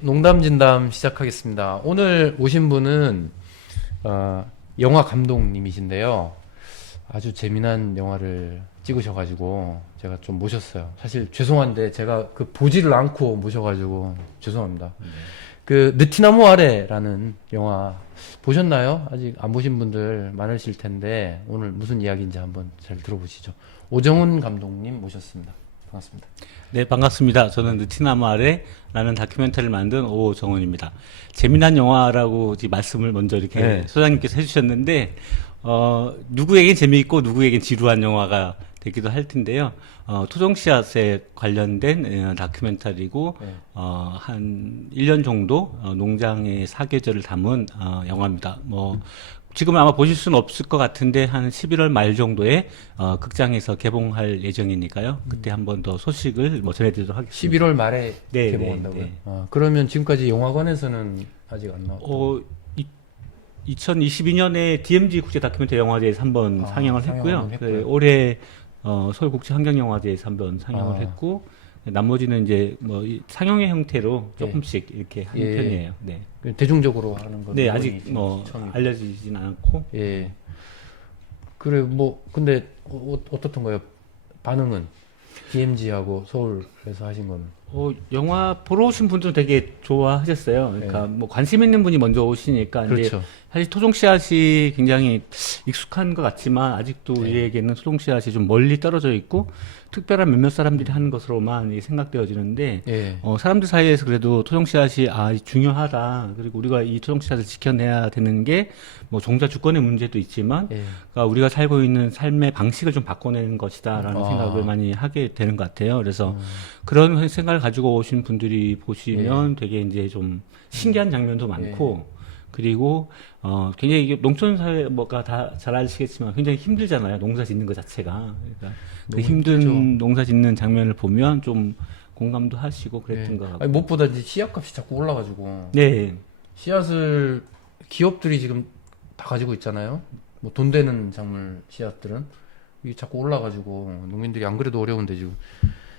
농담 진담 시작하겠습니다. 오늘 오신 분은 영화 감독님이신데요. 아주 재미난 영화를 찍으셔가지고 제가 좀 모셨어요. 사실 죄송한데 제가 그 보지를 않고 모셔가지고 죄송합니다. 그 느티나무 아래라는 영화 보셨나요? 아직 안 보신 분들 많으실 텐데 오늘 무슨 이야기인지 한번 잘 들어보시죠. 오정훈 감독님 모셨습니다. 반갑습니다. 네, 반갑습니다. 저는 느티나무 아래라는 다큐멘터리를 만든 오정훈입니다. 재미난 영화라고 말씀을 먼저 이렇게 네. 소장님께서 해주셨는데, 누구에겐 재미있고 누구에겐 지루한 영화가 되기도 할 텐데요. 토종씨앗에 관련된 다큐멘터리고, 네. 한 1년 정도 농장의 사계절을 담은 영화입니다. 지금 아마 보실 수는 없을 것 같은데 한 11월 말 정도에 극장에서 개봉할 예정이니까요. 그때 한 번 더 소식을 전해드리도록 하겠습니다. 11월 말에 네, 개봉한다고요? 네, 네. 그러면 지금까지 영화관에서는 아직 안 나왔고 2022년에 DMZ 국제 다큐멘터리 영화제에서 한번 상영을 했고요. 상영을 했고요. 올해 서울국제환경영화제에서 한번 상영을 아. 했고, 나머지는 이제 이 상영의 형태로 예. 조금씩 이렇게 하는 예. 편이에요. 네. 대중적으로 하는 건 네, 이번이 아직 지금 처음이고. 알려지진 않고. 예. 그래 근데 어떻던가요? 반응은 DMZ하고 서울에서 하신 거는 영화 보러 오신 분들은 되게 좋아하셨어요. 그러니까 관심 있는 분이 먼저 오시니까. 이제 그렇죠. 사실 토종씨앗이 굉장히 익숙한 것 같지만 아직도 우리에게는 토종씨앗이 좀 멀리 떨어져 있고 특별한 몇몇 사람들이 하는 것으로만 생각되어지는데, 예. 사람들 사이에서 그래도 토종씨앗이 중요하다. 그리고 우리가 이 토종씨앗을 지켜내야 되는 게 종자 주권의 문제도 있지만, 예. 그러니까 우리가 살고 있는 삶의 방식을 좀 바꿔내는 것이다라는 아. 생각을 많이 하게 되는 것 같아요. 그래서 그런 생각을 가지고 오신 분들이 보시면 되게 이제 좀 신기한 장면도 많고, 그리고 굉장히 이게 농촌 사회가 다 잘 아시겠지만 굉장히 힘들잖아요. 농사 짓는 것 자체가. 그러니까 그 힘든 힘들죠. 농사 짓는 장면을 보면 좀 공감도 하시고 그랬던 것 같고. 아니, 무엇보다 이제 씨앗값이 자꾸 올라가지고 네. 씨앗을 기업들이 지금 다 가지고 있잖아요. 돈 되는 작물 씨앗들은 이게 자꾸 올라가지고 농민들이 안 그래도 어려운데 지금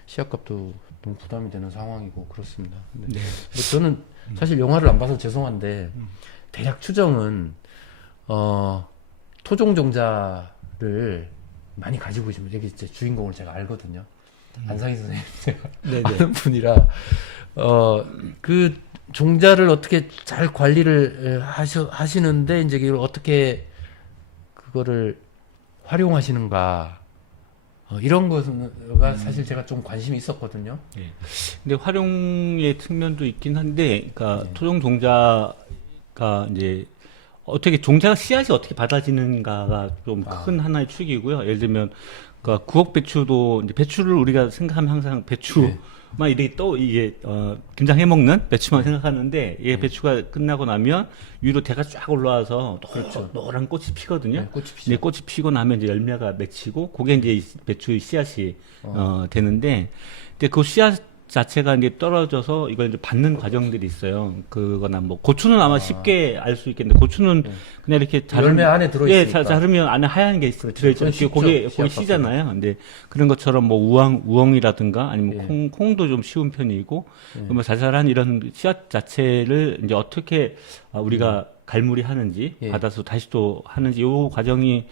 씨앗값도 너무 부담이 되는 상황이고 그렇습니다. 근데 저는 사실 영화를 안 봐서 죄송한데 대략 추정은 토종 종자를 많이 가지고 계신 분, 여기 제 주인공을 제가 알거든요. 안상희 선생님 제가 네네. 아는 분이라 그 종자를 어떻게 잘 관리를 하시는데 이제 이걸 어떻게 그거를 활용하시는가 이런 것가 사실 제가 좀 관심이 있었거든요. 네. 근데 활용의 측면도 있긴 한데, 그러니까 토종 종자가 이제 어떻게 종자가 씨앗이 어떻게 받아지는가가 좀 큰 하나의 축이고요. 예를 들면 그러니까 구억 배추도 이제 배추를 우리가 생각하면 항상 배추만 이렇게 이게 김장 해 먹는 배추만 생각하는데, 얘 배추가 끝나고 나면 위로 대가 쫙 올라와서 노란 꽃이 피거든요. 네, 꽃이 피죠. 이제 꽃이 피고 나면 이제 열매가 맺히고 그게 이제 이 배추의 씨앗이 되는데, 근데 그 씨앗 자체가 이제 떨어져서 이걸 이제 받는 과정들이 있어요. 그거나 고추는 아마 쉽게 알 수 있겠는데, 고추는 그냥 이렇게 열매 안에 들어있으니까. 예, 자르면 안에 하얀 게 들어있죠. 쉽죠, 고기 씨앗 씨잖아요. 근데 그런 것처럼 우엉이라든가 아니면 콩도 좀 쉬운 편이고, 자잘한 이런 씨앗 자체를 이제 어떻게 우리가 갈무리 하는지, 받아서 다시 또 하는지, 요 과정이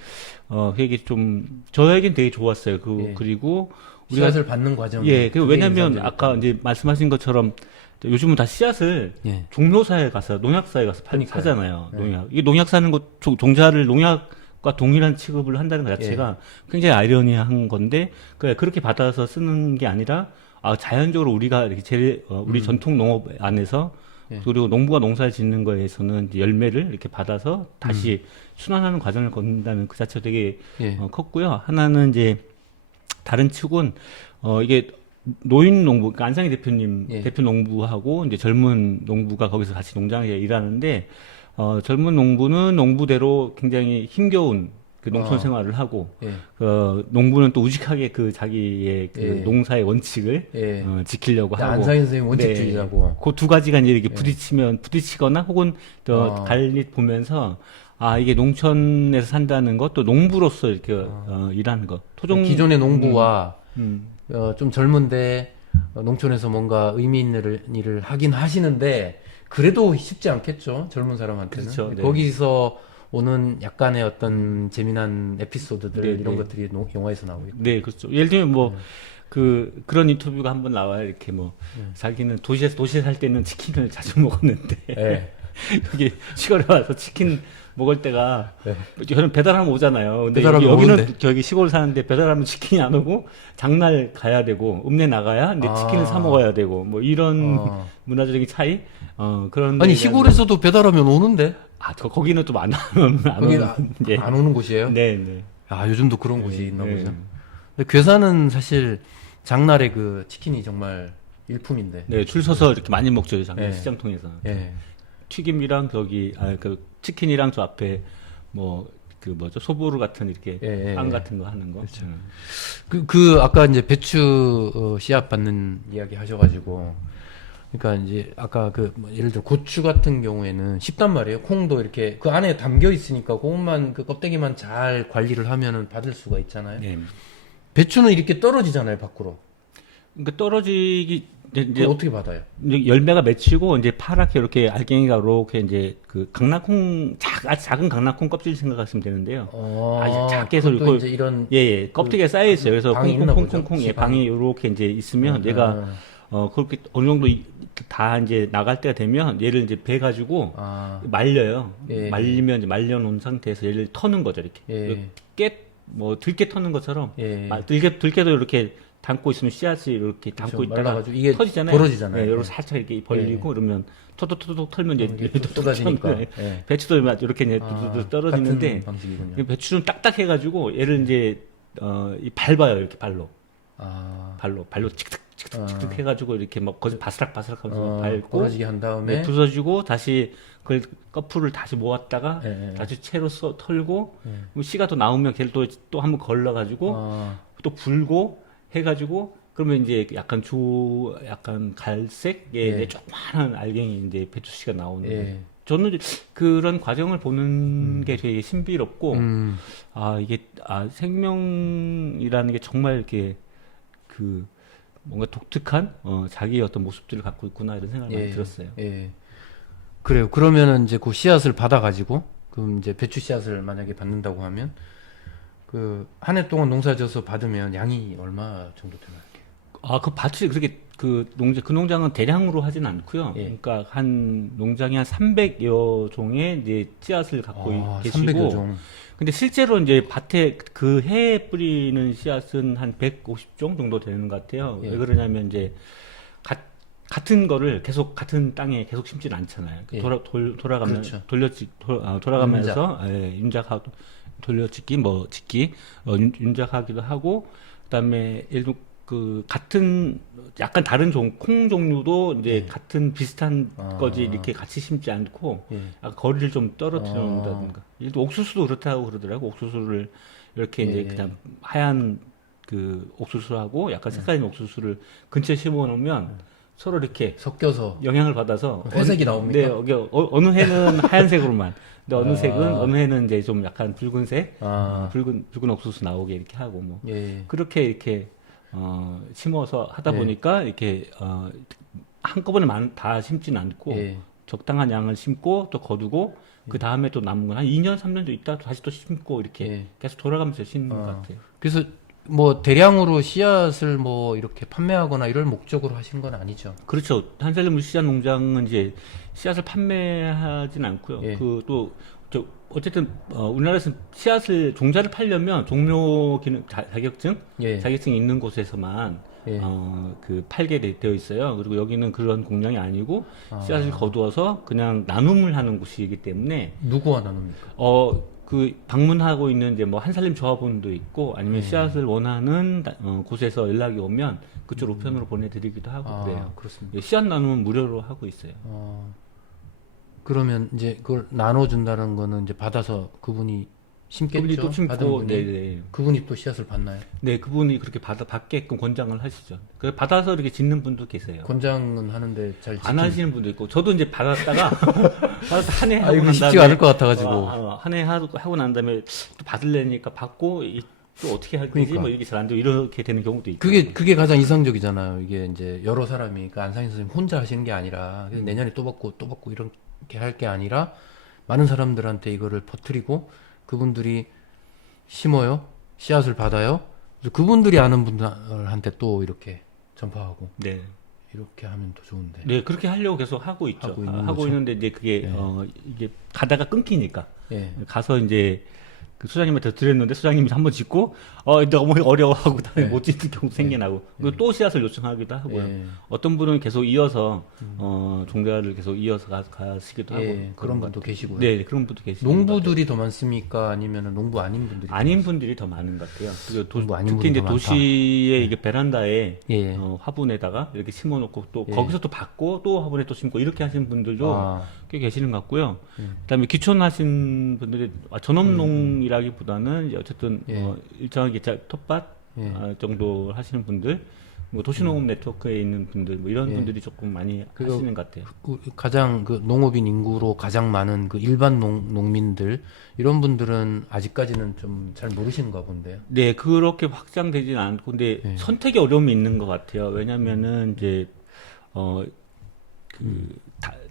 되게 좀 저에겐 되게 좋았어요. 그리고 우리가 씨앗을 받는 과정. 그리고 왜냐면 아까 이제 말씀하신 것처럼 요즘은 다 씨앗을 종묘사에 가서 농약사에 가서 사잖아요. 농약. 이 농약 사는 것 종자를 농약과 동일한 취급을 한다는 것 자체가 굉장히 아이러니한 건데, 그렇게 받아서 쓰는 게 아니라 자연적으로 우리가 이렇게 우리 전통 농업 안에서, 그리고 농부가 농사를 짓는 거에서는 이제 열매를 이렇게 받아서 다시 순환하는 과정을 건다는 그 자체가 되게 컸고요. 하나는 이제 다른 축은 이게 노인 농부, 그러니까 안상희 대표님 대표 농부하고 이제 젊은 농부가 거기서 같이 농장에 일하는데, 젊은 농부는 농부대로 굉장히 힘겨운 그 농촌 생활을 하고, 농부는 또 우직하게 자기의 농사의 원칙을 지키려고 하고. 안상희 선생님 원칙주의자고. 그 두 가지가 이제 이렇게 부딪히거나 혹은 또 갈립 보면서, 이게 농촌에서 산다는 것, 또 농부로서 이렇게 일하는 것. 기존의 농부와 좀 젊은데 농촌에서 뭔가 의미 있는 일을 하긴 하시는데 그래도 쉽지 않겠죠. 젊은 사람한테는. 그렇죠. 네. 거기서 오는 약간의 어떤 재미난 에피소드들 네, 이런 네. 것들이 영화에서 나오고 있고. 네, 그렇죠. 예를 들면 뭐 그런 인터뷰가 한번 나와요. 이렇게 뭐 자기는 도시에 살 때는 치킨을 자주 먹었는데 네. 여기 시골에 와서 치킨 먹을 때가 네. 저는 배달하면 오잖아요. 근데 배달하면 여기는 오는데. 저기 시골 사는데 배달하면 치킨이 안 오고 장날 가야 되고 읍내 나가야 근데 치킨을 사 먹어야 되고 뭐 이런 문화적인 차이 그런 아니 데에 대한 시골에서도 배달하면 오는데 거기는 좀 안 거기 오는 예. 안 오는 곳이에요? 네, 네. 아 요즘도 그런 곳이 있나 네. 보죠. 근데 괴산은 사실 장날에 그 치킨이 정말 일품인데. 네, 줄 서서 이렇게 많이 먹죠, 장날 네. 시장 통해서. 예. 튀김이랑 그 치킨이랑 저 앞에 뭐 그 뭐죠 소보루 같은 이렇게 예, 예, 빵 예. 같은 거 하는 거. 그렇죠. 아까 이제 배추 씨앗 받는 이야기 하셔가지고, 그러니까 이제 아까 뭐 예를 들어 고추 같은 경우에는 쉽단 말이에요. 콩도 이렇게 그 안에 담겨 있으니까 그것만 그 껍데기만 잘 관리를 하면은 받을 수가 있잖아요. 네. 배추는 이렇게 떨어지잖아요, 밖으로. 그러니까 떨어지기 이제 이제 어떻게 받아요? 이제 열매가 맺히고 이제 파랗게 이렇게 알갱이가 이렇게 이제 그 강낭콩 아주 작은 강낭콩 껍질 생각하시면 되는데요. 아주 작게 해서 그것도 이거 이제 이런 예, 껍데기가 쌓여 있어요. 그래서 방이 있나 보죠? 콩콩콩콩 예, 지방이. 방이 이렇게 이제 있으면 얘가 그렇게 어느 정도 다 이제 나갈 때가 되면 얘를 이제 배 가지고 말려요. 예. 말리면 이제 말려놓은 상태에서 얘를 터는 거죠, 이렇게. 예. 뭐 들깨 터는 것처럼 예. 들깨도 이렇게 담고 있으면 씨앗이 이렇게 담고 그렇죠. 있다가 말라가지고 이게 터지잖아요. 벌어지잖아요. 네, 예. 요렇게 살짝 이렇게 벌리고 그러면 토독토독 털면 이제 이게 또 쏟아지니까. 예. 배추도 이렇게 이제 두두두 떨어지는데 같은 방식이군요. 이 배추는 딱딱해가지고 얘를 이제 이 밟아요, 이렇게 발로 발로 칙득 해가지고 이렇게 막 거기서 바스락바스락하면서 밟고 벌어지게 한 다음에 네, 부서지고 다시 그 거풀을 다시 모았다가 예, 예. 다시 채로 털고 예. 그럼 씨가 또 나오면 걔를 또 한번 걸러가지고 또 불고 해가지고 그러면 이제 약간 갈색의 예. 조그마한 알갱이 이제 배추씨가 나오는 예. 거죠. 저는 이제 그런 과정을 보는 게 되게 신비롭고 이게 생명이라는 게 정말 이렇게 그 뭔가 독특한 자기의 어떤 모습들을 갖고 있구나 이런 생각이 많이 들었어요. 예. 그래요. 그러면은 이제 그 씨앗을 받아가지고, 그럼 이제 배추 씨앗을 만약에 받는다고 하면, 그 한 해 동안 농사져서 받으면 양이 얼마 정도 되나요? 그 밭이 그렇게 그 농장은 대량으로 하진 않고요. 예. 그러니까 한 농장이 한 300여 종의 이제 씨앗을 갖고 계시고 300여 종. 근데 실제로 이제 밭에 그 해에 뿌리는 씨앗은 한 150종 정도 되는 것 같아요. 예. 왜 그러냐면 이제 같은 거를 계속 같은 땅에 계속 심지는 않잖아요. 예. 돌아가면 그렇죠. 돌아가면서 윤작하고 돌려짓기 뭐 짓기 윤작하기도 하고 그다음에 예를 들어 그 같은 약간 다른 콩 종류도 이제 예. 같은 비슷한 거지 이렇게 같이 심지 않고 예. 약간 거리를 좀 떨어뜨려 놓는다든가. 예를 들어 옥수수도 그렇다고 그러더라고. 옥수수를 이렇게 이제 예. 그냥 하얀 그 옥수수하고 약간 색깔 있는 옥수수를 근처에 심어 놓으면 서로 이렇게 섞여서 영향을 받아서 회색이 나옵니까? 네, 어느 해는 하얀색으로만. 근데 어느 해는 이제 좀 약간 붉은색, 붉은 옥수수 나오게 이렇게 하고 뭐 예. 그렇게 이렇게 심어서 하다 예. 보니까 이렇게 한꺼번에 다 심지는 않고 예. 적당한 양을 심고 또 거두고 그 다음에 또 남은 건 한 2년, 3년 도 있다 다시 또 심고 이렇게 예. 계속 돌아가면서 심는 것 같아요. 그래서 뭐 대량으로 씨앗을 뭐 이렇게 판매하거나 이럴 목적으로 하신 건 아니죠. 그렇죠. 한살림 씨앗 농장은 이제 씨앗을 판매하진 않고요. 예. 어쨌든 우리나라에서 종자를 팔려면 종묘 자격증, 예. 자격증이 있는 곳에서만 예. 팔게 되어 있어요. 그리고 여기는 그런 공장이 아니고 씨앗을 거두어서 그냥 나눔을 하는 곳이기 때문에 누구와 나눕니까? 그 방문하고 있는 이제 뭐 한살림 조합원도 있고 아니면 씨앗을 원하는 곳에서 연락이 오면 그쪽 우편으로 보내드리기도 하고 그래요. 그렇습니다. 예, 씨앗 나눔은 무료로 하고 있어요. 그러면 이제 그걸 나눠준다는 거는 이제 받아서 그분이 심겠죠. 그분이 또 받은 심고, 분이. 네네. 그분이 또 씨앗을 받나요? 네, 그분이 그렇게 받게끔 권장을 하시죠. 그 받아서 이렇게 짓는 분도 계세요. 권장은 하는데 잘 안 하시는 분도 있고, 저도 이제 받았다가, 받아서 한 해 하고 이거 난 쉽지가 다음에, 않을 것 같아가지고. 한 해 하고 난 다음에 또 받으려니까 받고, 또 어떻게 할 거지? 그러니까. 뭐 이게 잘 안 되고 이렇게 되는 경우도 있고. 그게 가장 이상적이잖아요. 이게 이제 여러 사람이, 그러니까 안상희 선생님 혼자 하시는 게 아니라, 내년에 또 받고 이렇게 할 게 아니라, 많은 사람들한테 이거를 퍼뜨리고, 그분들이 심어요. 씨앗을 받아요. 그래서 그분들이 아는 분들한테 또 이렇게 전파하고, 네. 이렇게 하면 더 좋은데. 네, 그렇게 하려고 계속 하고 있죠. 하고 있는 하고 거죠. 있는데 이제 그게 네. 이게 가다가 끊기니까 예. 가서 이제 그 소장님한테 드렸는데 소장님이 한번 짓고 너무 어려워하고 다음에 네. 못 짓는 경우 생겨나고 그리고 또 씨앗을 요청하기도 하고요. 예. 어떤 분은 계속 이어서 종자를 계속 이어서 가시기도 하고 예, 그런 분도 계시고요. 네, 그런 분도 계시고 농부들이 더 많습니까? 아니면 농부 아닌 분들이? 아닌 분들이 더 많은 것 같아요. 그리고 농부 아닌 특히 분이 이제 더 많다. 도시의 이게 베란다에 예. 화분에다가 이렇게 심어놓고 또 예. 거기서 또 받고 또 화분에 또 심고 이렇게 하시는 분들도 아, 꽤 계시는 것 같고요. 그다음에 기촌하신 분들이 전업농이라기보다는 이제 어쨌든 예. 일정하게 텃밭 예. 정도 하시는 분들, 뭐 도시농업 네트워크에 있는 분들, 뭐 이런 예. 분들이 조금 많이 그리고 하시는 것 같아요. 가장 그 농업인 인구로 가장 많은 그 일반 농민들 이런 분들은 아직까지는 좀 잘 모르시는가 본데요. 네, 그렇게 확장되지는 않고, 근데 예. 선택의 어려움이 있는 것 같아요. 왜냐면은 이제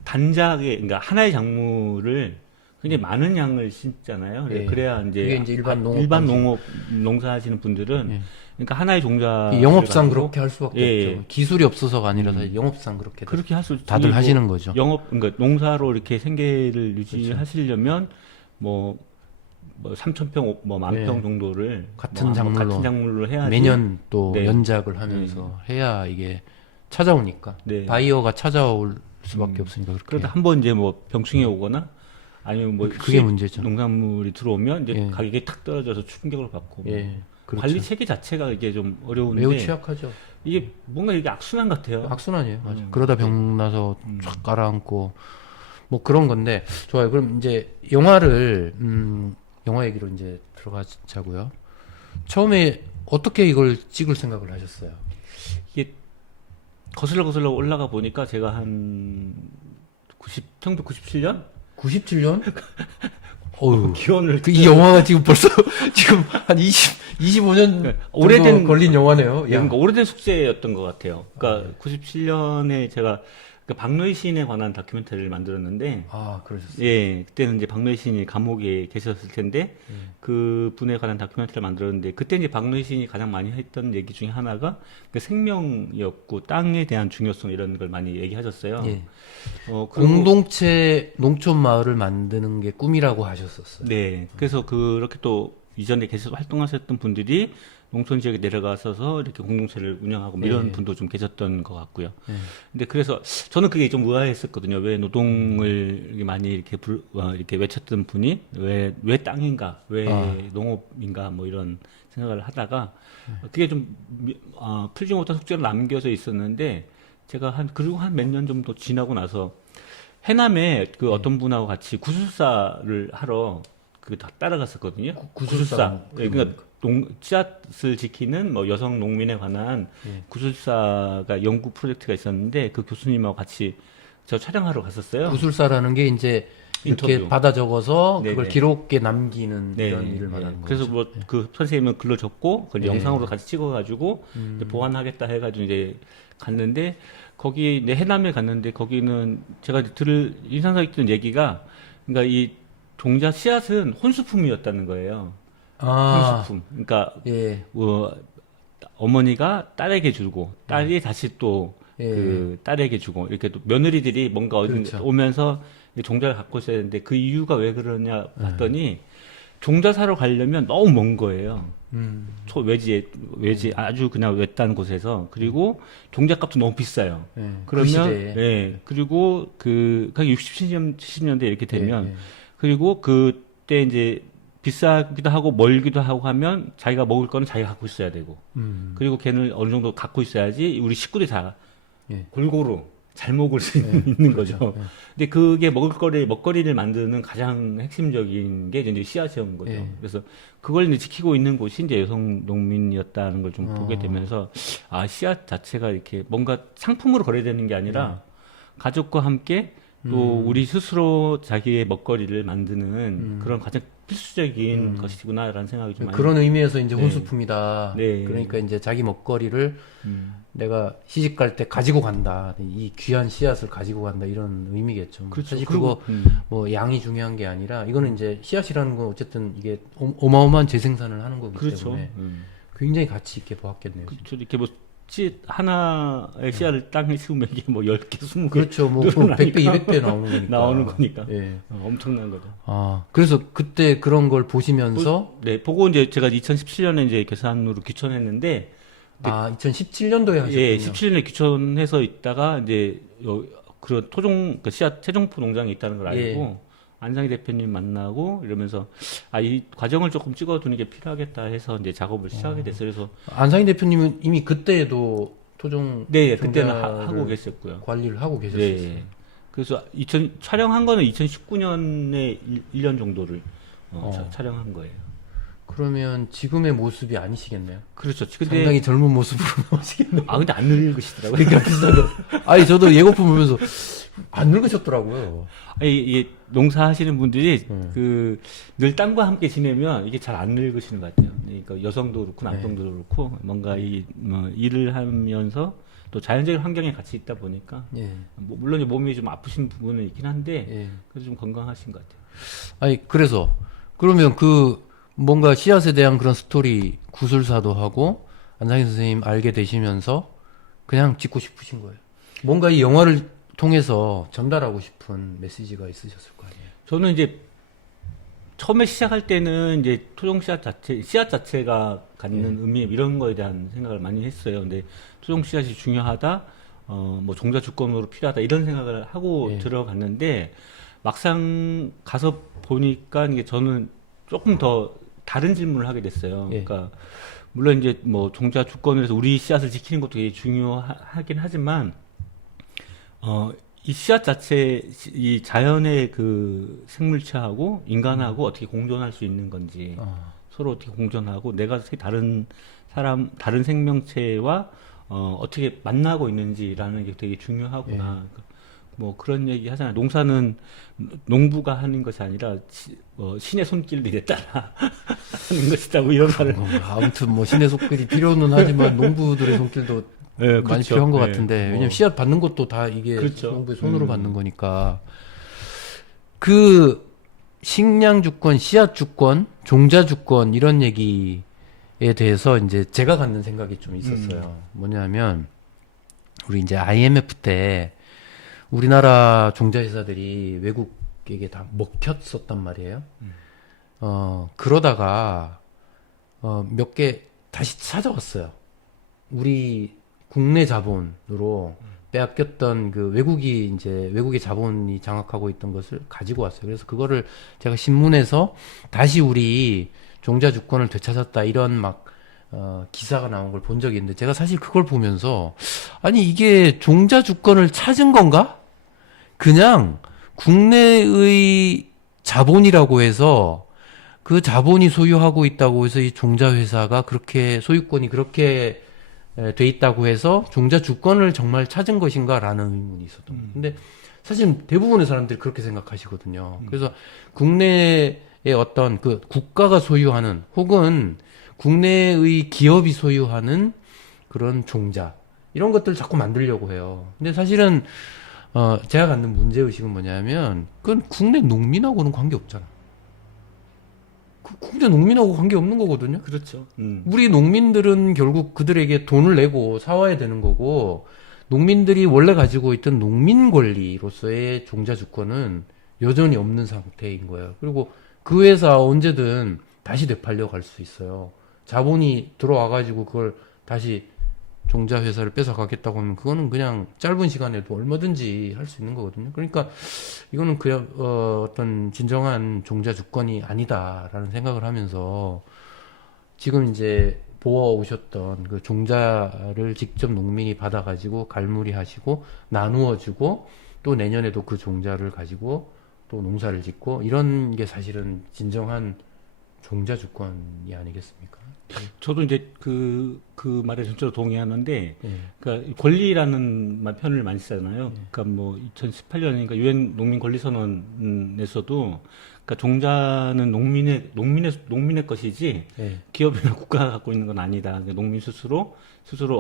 단작의, 그러니까 하나의 작물을 굉장히 많은 양을 심잖아요. 예. 그래야 이제 그게 이제 일반 농업 일반 방식. 농업 농사하시는 분들은 예. 그러니까 하나의 종자 영업상 그렇게 할 수밖에 예, 없죠. 기술이 없어서가 아니라서 영업상 그렇게 그렇게 할 수 다들 하시는 거죠. 영업 그러니까 농사로 이렇게 생계를 유지하시려면 뭐 3,000평, 뭐 10,000평 예. 정도를 같은 뭐 작물로 같은 작물로 해야지 매년 또 네. 연작을 하면서 해야 이게 찾아오니까 네. 바이어가 찾아올 수밖에 없으니까 그렇게 그러다 한번 이제 뭐 병충해 오거나 아니면 뭐 그게 수입 문제죠. 농산물이 들어오면 이제 예. 가격이 탁 떨어져서 충격을 받고 예, 그렇죠. 관리 체계 자체가 이게 좀 어려운데 매우 취약하죠. 이게 뭔가 이게 악순환 같아요. 악순환이에요. 맞아. 그러다 병 나서 쫙 깔아앉고 뭐 그런 건데 좋아요. 그럼 이제 영화를 영화 얘기로 이제 들어가자고요. 처음에 어떻게 이걸 찍을 생각을 하셨어요? 이게 거슬러 올라가 보니까 제가 한 1997년 97년? 어우. 기원을 이 영화가 지금 벌써 지금 한 25년 오래된 걸린 영화네요. 야. 그러니까 오래된 숙제였던 것 같아요. 그러니까 97년에 제가 그 박노희 시인에 관한 다큐멘터리를 만들었는데, 아, 그러셨어요. 예, 그때는 이제 박노희 시인이 감옥에 계셨을 텐데, 그 분에 관한 다큐멘터리를 만들었는데, 그때 이제 박노희 시인이 가장 많이 했던 얘기 중에 하나가 그 생명이었고, 땅에 대한 중요성 이런 걸 많이 얘기하셨어요. 예. 그리고 공동체 농촌 마을을 만드는 게 꿈이라고 하셨었어요. 네. 그래서 그렇게 또 이전에 계속 활동하셨던 분들이 농촌 지역에 내려가셔서 이렇게 공동체를 운영하고 뭐 이런 예. 분도 좀 계셨던 것 같고요. 예. 근데 그래서 저는 그게 좀 의아했었거든요. 왜 노동을 이렇게 많이 이렇게 외쳤던 분이 왜 땅인가, 왜 농업인가 뭐 이런 생각을 하다가 그게 좀 풀지 못한 숙제로 남겨져 있었는데 제가 그리고 한 몇 년 정도 지나고 나서 해남에 그 어떤 분하고 같이 구술사를 하러 따라갔었거든요. 구술사. 예, 그러니까 씨앗을 지키는 뭐 여성 농민에 관한 구술사가 연구 프로젝트가 있었는데 그 교수님하고 같이 저 촬영하러 갔었어요. 구술사라는 게 이제 이렇게 인터뷰. 받아 적어서 네네. 그걸 기록에 남기는 네, 이런 일을 네. 말하는 거죠. 그래서 뭐 그 선생님은 글로 적고 그 네. 영상으로 같이 찍어가지고 이제 보완하겠다 해가지고 이제 갔는데 거기 이제 해남에 갔는데 거기는 제가 들을 인상 깊던 얘기가 그러니까 이 종자 씨앗은 혼수품이었다는 거예요. 혼수품. 그러니까 예. 어머니가 딸에게 주고 딸이 다시 또 예. 그 딸에게 주고 이렇게 또 며느리들이 뭔가 어디 그렇죠. 오면서 종자를 갖고 있어야 되는데 그 이유가 왜 그러냐 봤더니 종자 사러 가려면 너무 먼 거예요. 외지 아주 그냥 외딴 곳에서 그리고 종자값도 너무 비싸요. 예. 그 그러면 시대에. 예 그리고 그 60, 70년대 이렇게 되면 예, 예. 그리고 그때 이제 비싸기도 하고 멀기도 하고 하면 자기가 먹을 거는 자기가 갖고 있어야 되고 그리고 걔는 어느 정도 갖고 있어야지 우리 식구들이 다 예. 골고루 잘 먹을 수 있는 거죠. 근데 그게 먹거리를 만드는 가장 핵심적인 게 이제 씨앗이었는 거죠. 예. 그래서 그걸 이제 지키고 있는 곳이 이제 여성 농민이었다는 걸 좀 보게 되면서 씨앗 자체가 이렇게 뭔가 상품으로 거래되는 게 아니라 가족과 함께 또 우리 스스로 자기의 먹거리를 만드는 그런 가장 필수적인 것이구나라는 생각이 좀 많이. 그런 의미에서 이제 네. 혼수품이다. 네. 그러니까 이제 자기 먹거리를 내가 시집 갈 때 가지고 간다. 이 귀한 씨앗을 가지고 간다. 이런 의미겠죠. 그렇죠. 사실 그리고, 그거 뭐 양이 중요한 게 아니라 이거는 이제 씨앗이라는 건 어쨌든 이게 어마어마한 재생산을 하는 거기 그렇죠. 때문에 굉장히 가치 있게 보았겠네요. 그렇죠. 이렇게 뭐 씨 하나의 씨앗을 땅에 심으면 이게 뭐 10개, 20개 그렇죠. 뭐 늘어나니까. 100배, 200배 나오는 거니까. 나오는 거니까. 예. 엄청난 거죠. 아, 그래서 그때 그런 걸 보시면서 네, 보고 이제 제가 2017년에 이제 계산으로 귀촌했는데, 아, 2017년도에 하셨군요. 예, 17년에 귀촌해서 있다가 이제 그런 토종 그 씨앗 채종포 농장이 있다는 걸 알고 안상희 대표님 만나고 이러면서 이 과정을 조금 찍어두는 게 필요하겠다 해서 이제 작업을 시작하게 됐어요. 그래서 안상희 대표님은 이미 그때도 토종 네, 그때는 종자를 하고 계셨고요. 관리를 하고 계셨어요. 네. 그래서 촬영한 거는 2019년에 1년 정도를 촬영한 거예요. 그러면 지금의 모습이 아니시겠네요. 그렇죠. 근데 상당히 젊은 모습으로 나오시겠네요. 근데 안 늙으시더라고요. 그러니까 비슷하게. 아니 저도 예고편 보면서 안 늙으셨더라고요. 이게 농사하시는 분들이 늘 땅과 함께 지내면 이게 잘 안 늙으시는 것 같아요. 그러니까 여성도 그렇고 남성도 그렇고 뭔가 뭐 일을 하면서 또 자연적인 환경에 같이 있다 보니까 예. 뭐 물론 몸이 좀 아프신 부분은 있긴 한데 예. 그래도 좀 건강하신 것 같아요. 아니 그래서 그러면 뭔가 씨앗에 대한 그런 스토리 구술사도 하고 안상희 선생님 알게 되시면서 그냥 찍고 싶으신 거예요. 뭔가 이 영화를 통해서 전달하고 싶은 메시지가 있으셨을 거 아니에요. 저는 이제 처음에 시작할 때는 이제 토종 씨앗 자체가 갖는 의미 이런 거에 대한 생각을 많이 했어요. 근데 토종 씨앗이 중요하다, 뭐 종자 주권으로 필요하다 이런 생각을 하고 들어갔는데 막상 가서 보니까 이게 저는 조금 더 다른 질문을 하게 됐어요. 그러니까 물론 이제 뭐 종자 주권을 해서 우리 씨앗을 지키는 것도 되게 중요하긴 하지만 이 씨앗 자체, 이 자연의 그 생물체하고 인간하고 어떻게 공존할 수 있는 건지, 서로 어떻게 공존하고, 내가 다른 다른 생명체와, 어떻게 만나고 있는지라는 게 되게 중요하구나. 뭐 그런 얘기 하잖아요. 농사는 농부가 하는 것이 아니라, 신의 손길들에 따라 하는 것이다. 뭐 이런 말을. 아무튼 뭐 신의 손길이 필요는 하지만 농부들의 손길도 많이 그렇죠. 필요한 것 같은데 왜냐면 씨앗 받는 것도 다 이게 그렇죠. 농부의 손으로 받는 거니까 그 식량 주권, 씨앗 주권, 종자 주권 이런 얘기에 대해서 이제 제가 갖는 생각이 좀 있었어요. 뭐냐면 우리 이제 IMF 때 우리나라 종자 회사들이 외국에게 다 먹혔었단 말이에요. 그러다가 몇 개 다시 찾아왔어요. 우리 국내 자본으로 빼앗겼던 그 외국의 자본이 장악하고 있던 것을 가지고 왔어요. 그래서 그거를 제가 신문에서 다시 우리 종자 주권을 되찾았다 이런 기사가 나온 걸 본 적이 있는데 제가 사실 그걸 보면서 아니 이게 종자 주권을 찾은 건가? 그냥 국내의 자본이라고 해서 그 자본이 소유하고 있다고 해서 이 종자 회사가 그렇게 소유권이 그렇게 돼 있다고 해서 종자 주권을 정말 찾은 것인가라는 의문이 있었던 거예요. 근데 사실 대부분의 사람들이 그렇게 생각하시거든요. 그래서 국내의 어떤 그 국가가 소유하는 혹은 국내의 기업이 소유하는 그런 종자 이런 것들을 자꾸 만들려고 해요. 근데 사실은 제가 갖는 문제의식은 뭐냐면 그건 국내 농민하고는 관계없잖아. 국내 농민하고 관계없는 거거든요. 그렇죠. 우리 농민들은 결국 그들에게 돈을 내고 사와야 되는 거고 농민들이 원래 가지고 있던 농민 권리로서의 종자 주권은 여전히 없는 상태인 거예요. 그리고 그 회사 언제든 다시 되팔려 갈 수 있어요. 자본이 들어와가지고 그걸 다시 종자 회사를 뺏어가겠다고 하면 그거는 그냥 짧은 시간에도 얼마든지 할 수 있는 거거든요. 그러니까 이거는 그냥 어떤 진정한 종자 주권이 아니다라는 생각을 하면서 지금 이제 보아 오셨던 그 종자를 직접 농민이 받아가지고 갈무리 하시고 나누어주고 또 내년에도 그 종자를 가지고 또 농사를 짓고 이런 게 사실은 진정한 종자 주권이 아니겠습니까? 저도 이제 그 말에 전적으로 동의하는데, 예. 그러니까 권리라는 표현을 많이 쓰잖아요. 그러니까 뭐 2018년이니까 유엔 농민 권리 선언에서도, 그러니까 종자는 농민의 것이지 예. 기업이나 국가가 갖고 있는 건 아니다. 그러니까 농민 스스로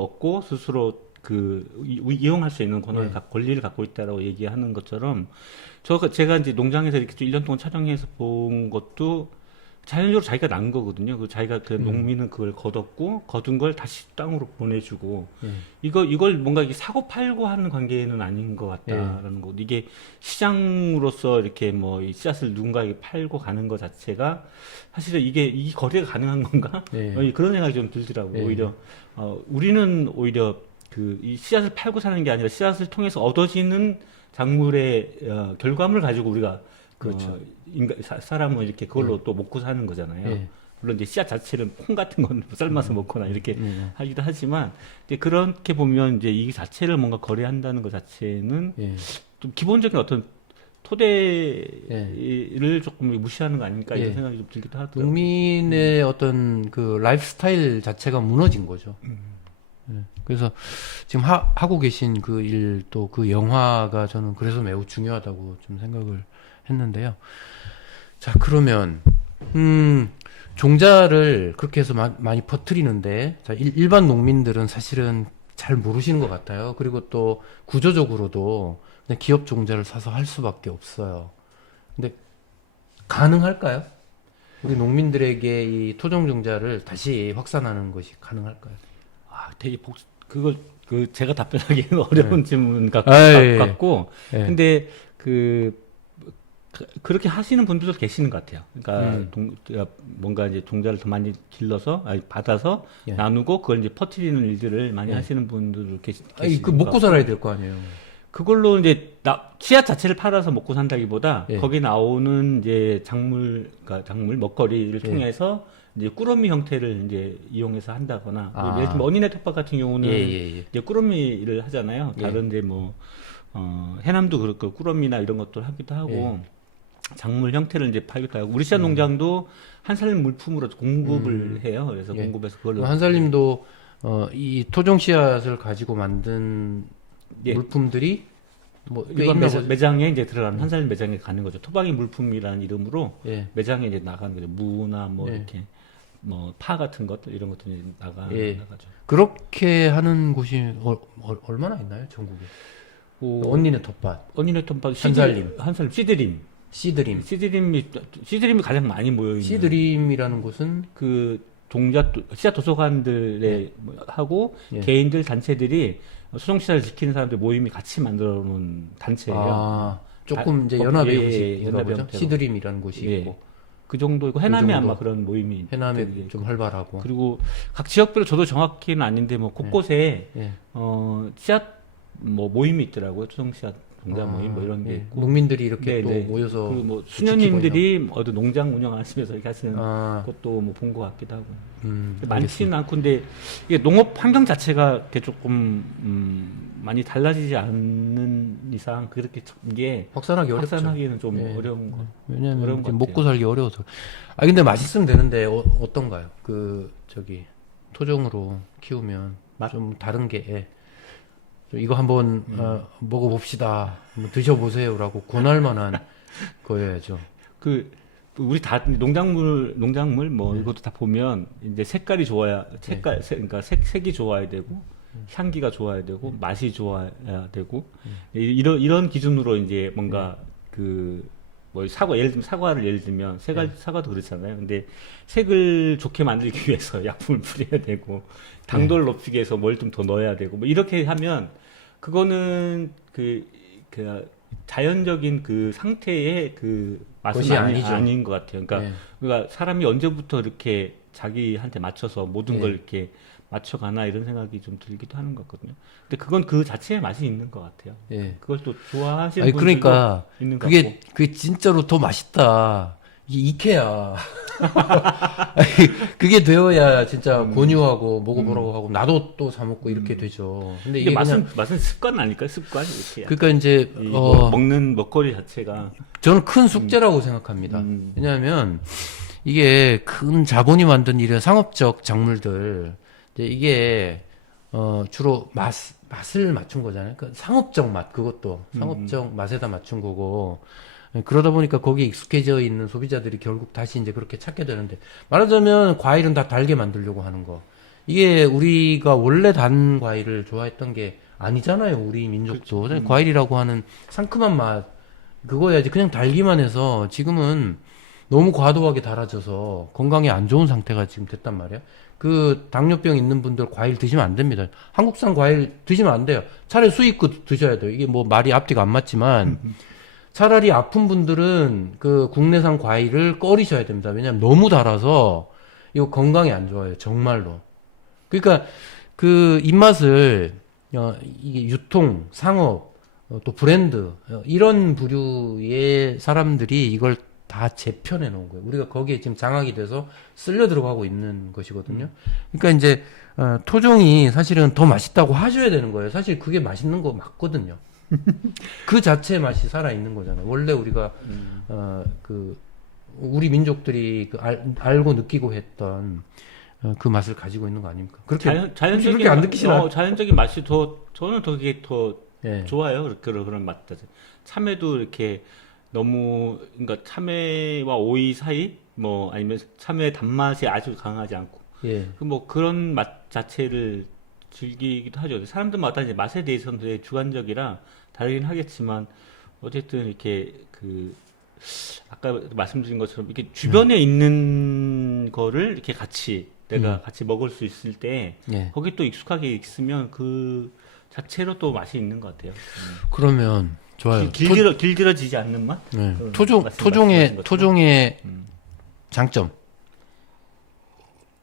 얻고 스스로 이용할 수 있는 권한을 권리를 갖고 있다라고 얘기하는 것처럼, 제가 이제 농장에서 이렇게 좀 1년 동안 촬영해서 본 것도 자연적으로 자기가 난 거거든요. 그 자기가 그 농민은 그걸 거둔 걸 다시 땅으로 보내주고, 이걸 뭔가 이게 사고 팔고 하는 관계는 아닌 것 같다라는 거. 이게 시장으로서 이렇게 뭐 이 씨앗을 누군가에게 팔고 가는 것 자체가 사실은 이 거래가 가능한 건가? 그런 생각이 좀 들더라고요. 오히려, 우리는 오히려 이 씨앗을 팔고 사는 게 아니라 씨앗을 통해서 얻어지는 작물의 결과물을 가지고 우리가 그렇죠. 사람은 이렇게 그걸로 또 먹고 사는 거잖아요. 물론 이제 씨앗 자체는 콩 같은 건 삶아서 먹거나 이렇게 하기도 하지만, 이제 그렇게 보면 이제 이 자체를 뭔가 거래한다는 것 자체는 좀 기본적인 어떤 토대를 조금 무시하는 거 아닐까 이런 생각이 좀 들기도 하더라고요. 농민의 어떤 그 라이프 스타일 자체가 무너진 거죠. 그래서 지금 하고 계신 그 일, 또 그 영화가 저는 그래서 매우 중요하다고 좀 생각을 했는데요. 자, 그러면 종자를 그렇게 해서 많이 퍼뜨리는데, 자, 일반 농민들은 사실은 잘 모르시는 것 같아요. 그리고 또 구조적으로도 그냥 기업 종자를 사서 할 수밖에 없어요. 근데 가능할까요? 우리 농민들에게 이 토종 종자를 다시 확산하는 것이 가능할까요? 되게 제가 답변하기는 어려운 질문 예. 같고, 예. 근데 그렇게 하시는 분들도 계시는 것 같아요. 그러니까 뭔가 이제 종자를 더 많이 받아서 나누고 그걸 이제 퍼뜨리는 일들을 많이 하시는 분들도 계시는 그 것 먹고 같고. 살아야 될 거 아니에요. 그걸로 이제 씨앗 자체를 팔아서 먹고 산다기보다 예. 거기 나오는 이제 작물 먹거리를 통해서 이제 꾸러미 형태를 이제 이용해서 한다거나, 예를 들면 어니네 텃밭 같은 경우는 이제 꾸러미를 하잖아요. 다른데 뭐 해남도 그렇고 꾸러미나 이런 것들 하기도 하고 작물 형태를 이제 팔기도 하고, 우리 씨앗 농장도 한살 물품으로 공급을 해요. 그래서 공급해서 그걸로 한살님도 이 토종 씨앗을 가지고 만든 물품들이 뭐 일반 매장에 이제 들어가는 한살 매장에 가는 거죠. 토박이 물품이라는 이름으로 매장에 이제 나가는 거죠. 무나 뭐 이렇게 뭐 파 같은 것들 이런 것들이 나가죠. 그렇게 하는 곳이 얼마나 있나요, 전국에? 언니네 텃밭, 한살님, 씨드림. 시드림이 가장 많이 모여 있는. 씨드림이라는 곳은 그 씨앗 도서관들에 하고 개인들 단체들이 소정 씨앗을 지키는 사람들 모임이 같이 만들어 놓은 단체예요. 조금 이제 연합의 형식인가 연합의 보죠. 형태로. 씨드림이라는 곳이 있고. 그 정도이고, 해남에 정도. 아마 그런 모임이 해남에 있거든요. 좀 활발하고. 그리고 각 지역별로 저도 정확히는 아닌데 뭐 곳곳에 씨앗 뭐 모임이 있더라고요. 토종 씨앗 농장 모임 뭐 이런 게 있고, 농민들이 이렇게 또 모여서 그리고 뭐 수녀님들이 어디 농장 운영하시면서 이렇게 하시는 것도 뭐 본 것 같기도 하고. 많지는 않고, 근데 이게 농업 환경 자체가 이렇게 조금 많이 달라지지 않는 이상 그렇게 이게 확산하기는 좀 어려운 거. 왜냐하면 이제 먹고 살기 어려워서. 근데 맛있으면 되는데 어떤가요? 토종으로 키우면 좀 다른 게. 이거 한번 먹어봅시다, 한번 드셔보세요라고 권할 만한 거여야죠. 우리 다 농작물 뭐 이것도 다 보면 이제 색깔이 좋아야 그러니까 색이 좋아야 되고 향기가 좋아야 되고 맛이 좋아야 되고, 이런 기준으로 이제 뭔가 뭐 사과를 예를 들면 사과도 그렇잖아요. 근데 색을 좋게 만들기 위해서 약품을 뿌려야 되고, 당도를 높이기 위해서 뭘 좀 더 넣어야 되고, 뭐 이렇게 하면 그거는 자연적인 그 상태의 그 맛은 아닌 것 같아요. 그러니까 사람이 언제부터 이렇게 자기한테 맞춰서 모든 걸 이렇게 맞춰가나 이런 생각이 좀 들기도 하는 것 같거든요. 근데 그건 그 자체의 맛이 있는 것 같아요. 그걸 또 좋아하시는 분들도 그러니까 있는 것 같고. 그게 진짜로 더 맛있다. 이게 이케야. 그게 되어야 진짜 권유하고 먹어보라고 하고, 나도 또 사 먹고 이렇게 되죠. 근데 이게 맛은 습관 아닐까요? 습관? 이렇게. 그러니까 이제 먹는 먹거리 자체가 저는 큰 숙제라고 생각합니다. 왜냐하면 이게 큰 자본이 만든 이런 상업적 작물들, 이제 이게 주로 맛을 맞춘 거잖아요. 그 상업적 맛, 그것도 상업적 맛에다 맞춘 거고. 그러다 보니까 거기에 익숙해져 있는 소비자들이 결국 다시 이제 그렇게 찾게 되는데, 말하자면 과일은 다 달게 만들려고 하는 거. 이게 우리가 원래 단 과일을 좋아했던 게 아니잖아요. 우리 민족도. 과일이라고 하는 상큼한 맛, 그거야지. 그냥 달기만 해서 지금은 너무 과도하게 달아져서 건강에 안 좋은 상태가 지금 됐단 말이에요. 그 당뇨병 있는 분들 과일 드시면 안 됩니다. 한국산 과일 드시면 안 돼요. 차라리 수입 드셔야 돼요. 이게 뭐 말이 앞뒤가 안 맞지만 차라리 아픈 분들은 그 국내산 과일을 꺼리셔야 됩니다. 왜냐하면 너무 달아서 이거 건강에 안 좋아요. 정말로. 그러니까 그 입맛을 이게 유통, 상업, 또 브랜드 이런 부류의 사람들이 이걸 다 재편해 놓은 거예요. 우리가 거기에 지금 장악이 돼서 쓸려 들어가고 있는 것이거든요. 그러니까 이제 토종이 사실은 더 맛있다고 하셔야 되는 거예요. 사실 그게 맛있는 거 맞거든요. 그 자체의 맛이 살아 있는 거잖아요. 원래 우리가 그 우리 민족들이 그 알고 느끼고 했던 그 맛을 가지고 있는 거 아닙니까? 그렇게 자연적인 그렇게 안 느끼시나요? 자연적인 맛이 저는 더 그게 더 예. 좋아요. 그런 맛. 참외도 이렇게 너무 그러니까 참외와 오이 사이 뭐 아니면 참외 단맛이 아주 강하지 않고 예. 그 뭐 그런 맛 자체를 즐기기도 하죠. 사람들마다 이제 맛에 대해서는 되게 주관적이라 다르긴 하겠지만 어쨌든 이렇게 그 아까 말씀드린 것처럼 이렇게 주변에 있는 거를 이렇게 같이 내가 같이 먹을 수 있을 때 예. 거기 또 익숙하게 있으면 그 자체로 또 맛이 있는 것 같아요. 그러면 좋아요. 길들여지지 않는 맛? 네. 그런 토종의 것처럼. 장점.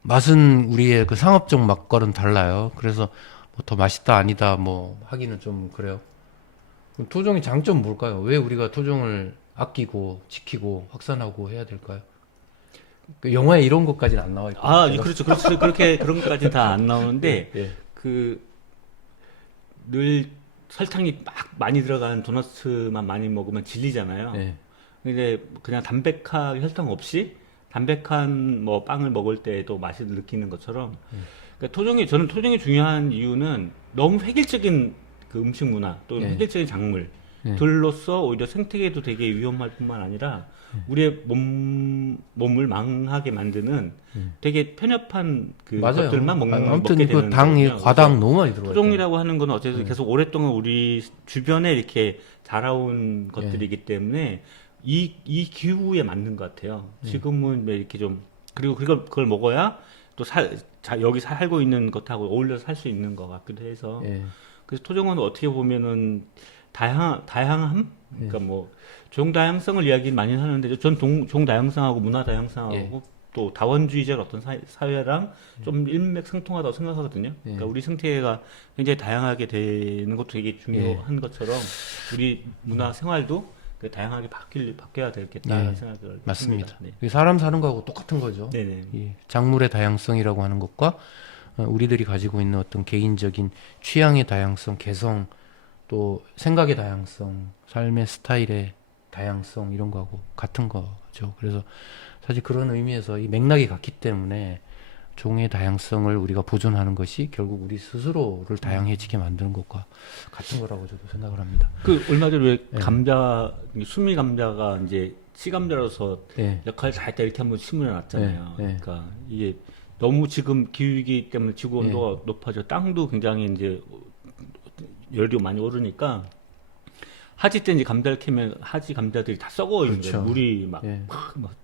맛은 우리의 그 상업적 맛과는 달라요. 그래서 뭐 더 맛있다 아니다 뭐 하기는 좀 그래요. 그럼 토종의 장점 뭘까요? 왜 우리가 토종을 아끼고 지키고 확산하고 해야 될까요? 그 영화에 이런 것까지는 안 나와 있고. 그렇죠. 그렇게 그런 것까지 다 안 나오는데 예. 그 늘 설탕이 막 많이 들어간 도넛만 많이 먹으면 질리잖아요. 예. 근데 그냥 담백하게 설탕 없이 담백한 뭐 빵을 먹을 때도 맛을 느끼는 것처럼 그러니까 저는 토종이 중요한 이유는 너무 획일적인 그 음식 문화 또 예. 획일적인 작물들로서 오히려 생태계도 되게 위험할 뿐만 아니라 우리의 몸을 망하게 만드는 되게 편협한 그 맞아요. 것들만 먹게 아무튼 되는 그 당이 거거든요. 과당 너무 많이 들어가요. 토종이라고 하는 건 어쨌든 계속 오랫동안 우리 주변에 이렇게 자라온 것들이기 때문에 이 기후에 맞는 것 같아요. 지금은 왜 이렇게 좀 그리고 그걸 먹어야 또 여기 살고 있는 것하고 어울려서 살 수 있는 것 같기도 해서 예. 그래서 토종은 어떻게 보면은 다양함? 그러니까 뭐 종다양성을 이야기 많이 하는데 전 종다양성하고 문화다양성하고 또 다원주의적 어떤 사회랑 좀 일맥상통하다고 생각하거든요. 그러니까 우리 생태계가 굉장히 다양하게 되는 것도 되게 중요한 것처럼 우리 문화 생활도 그 다양하게 바뀌어야 되겠다는 생각을 맞습니다. 합니다. 이게 사람 사는 거하고 똑같은 거죠. 네네. 이 작물의 다양성이라고 하는 것과 우리들이 가지고 있는 어떤 개인적인 취향의 다양성, 개성, 또 생각의 다양성, 삶의 스타일의 다양성 이런 거하고 같은 거죠. 그래서 사실 그런 의미에서 이 맥락이 같기 때문에 종의 다양성을 우리가 보존하는 것이 결국 우리 스스로를 다양해지게 만드는 것과 같은 거라고 저도 생각을 합니다. 그 얼마 전에 왜 감자 수미 감자가 이제 씨감자로서 네. 역할을 다 했다 이렇게 한번 신문에 났잖아요. 네. 그러니까 이게 너무 지금 기후위기 때문에 지구 온도가 높아져 땅도 굉장히 이제 열이 많이 오르니까 하지 때 이제 감자를 캐면 하지 감자들이 다 썩어 있는 거예요. 물이 막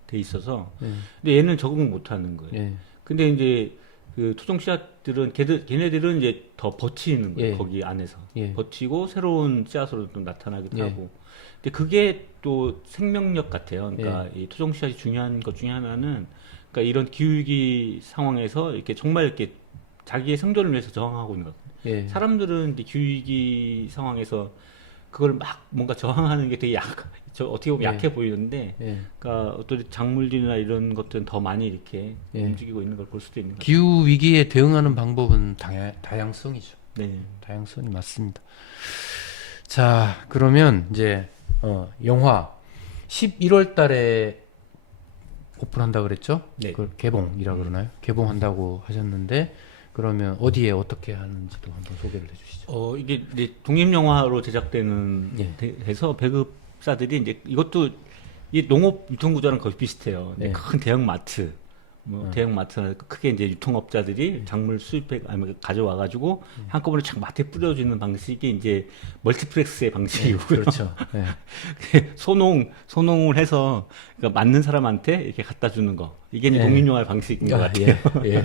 돼 있어서. 근데 얘는 적응 못 하는 거예요. 근데 이제 그 토종 씨앗들은 걔네들은 이제 더 버티는 거예요. 거기 안에서. 버티고 새로운 씨앗으로 또 나타나기도 하고. 근데 그게 또 생명력 같아요. 그러니까 이 토종 씨앗이 중요한 것 중에 하나는 그러니까 이런 기후위기 상황에서 이렇게 정말 이렇게 자기의 생존을 위해서 저항하고 있는 것. 사람들은 이제 기후위기 상황에서 그걸 막 뭔가 저항하는 게 되게 어떻게 보면 약해 보이는데, 그러니까 어떤 작물들이나 이런 것들은 더 많이 이렇게 움직이고 있는 걸 볼 수도 있는 것 같아요. 기후 위기에 대응하는 방법은 다양성이죠. 네. 다양성이 맞습니다. 자, 그러면 이제 영화 11월 달에 오픈한다 그랬죠? 네. 그 개봉이라 그러나요? 개봉한다고 하셨는데 그러면 어디에 어떻게 하는지도 한번 소개를 해주시죠. 이게 이제 독립 영화로 제작되는 예. 해서 배급사들이 이제 이것도 이 농업 유통 구조랑 거의 비슷해요. 예. 큰 대형 마트, 대형 마트나 크게 이제 유통업자들이 작물 수입해 아니면 가져와가지고 한꺼번에 착 마트에 뿌려주는 방식이 이제 멀티플렉스의 방식이고요. 그렇죠. 예. 소농을 해서 그러니까 맞는 사람한테 이렇게 갖다 주는 거. 이게 이제 예. 독립 영화의 방식인 것 같아요. 예.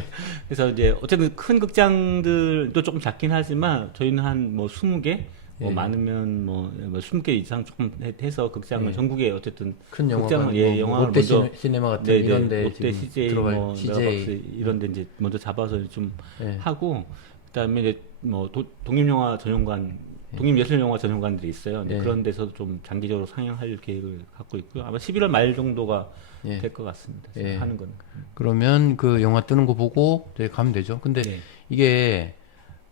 그래서 이제 어쨌든 큰 극장들도 조금 작긴 하지만 저희는 한 뭐 20개 뭐 예. 많으면 뭐 20개 이상 조금 해서 극장을 예. 전국에 어쨌든 큰 영화관, 극장을 예, 영화를 롯데 먼저 시네마 같은 네, 이런데 롯데 지금 CJ 들어갈 뭐 CJ 메가박스 이런데 이제 먼저 잡아서 좀 예. 하고 그다음에 이제 뭐 독립영화 전용관 독립예술영화 전용관들이 있어요. 근데 예. 그런 데서 좀 장기적으로 상영할 계획을 갖고 있고요. 아마 11월 말 정도가 예. 될 것 같습니다. 예. 하는 거는. 그러면 그 영화 뜨는 거 보고 이제 가면 되죠. 근데 네. 이게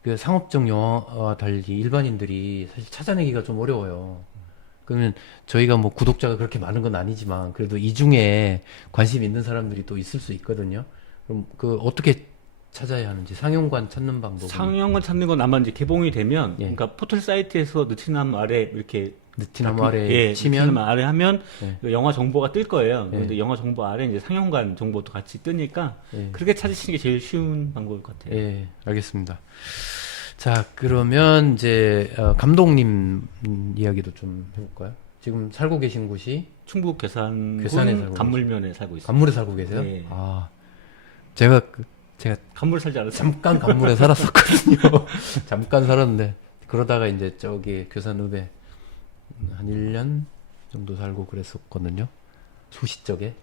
그 상업적 영화와 달리 일반인들이 사실 찾아내기가 좀 어려워요. 그러면 저희가 뭐 구독자가 그렇게 많은 건 아니지만 그래도 이 중에 관심 있는 사람들이 또 있을 수 있거든요. 그럼 그 어떻게 찾아야 하는지 상영관 찾는 방법은 상영관 찾는 건 아마 이제 개봉이 되면 예. 그러니까 포털 사이트에서 느티나무 아래 이렇게 느티나무 아래 예, 치면 느티나무 아래 하면 예. 그 영화 정보가 뜰 거예요. 예. 근데 영화 정보 아래 이제 상영관 정보도 같이 뜨니까 예. 그렇게 찾으시는 게 제일 쉬운 방법일 것 같아요. 예, 알겠습니다. 자, 그러면 이제 감독님 이야기도 좀 해볼까요? 지금 살고 계신 곳이 충북 괴산군 괴산에 살고 간물면에 살고 있습니다. 간물에 살고 계세요? 네. 아, 제가 간물 살지 않았어요? 잠깐 간물에 살았었거든요. 잠깐 살았는데 그러다가 이제 저기 괴산읍에 한 1년 정도 살고 그랬었거든요. 소시적에.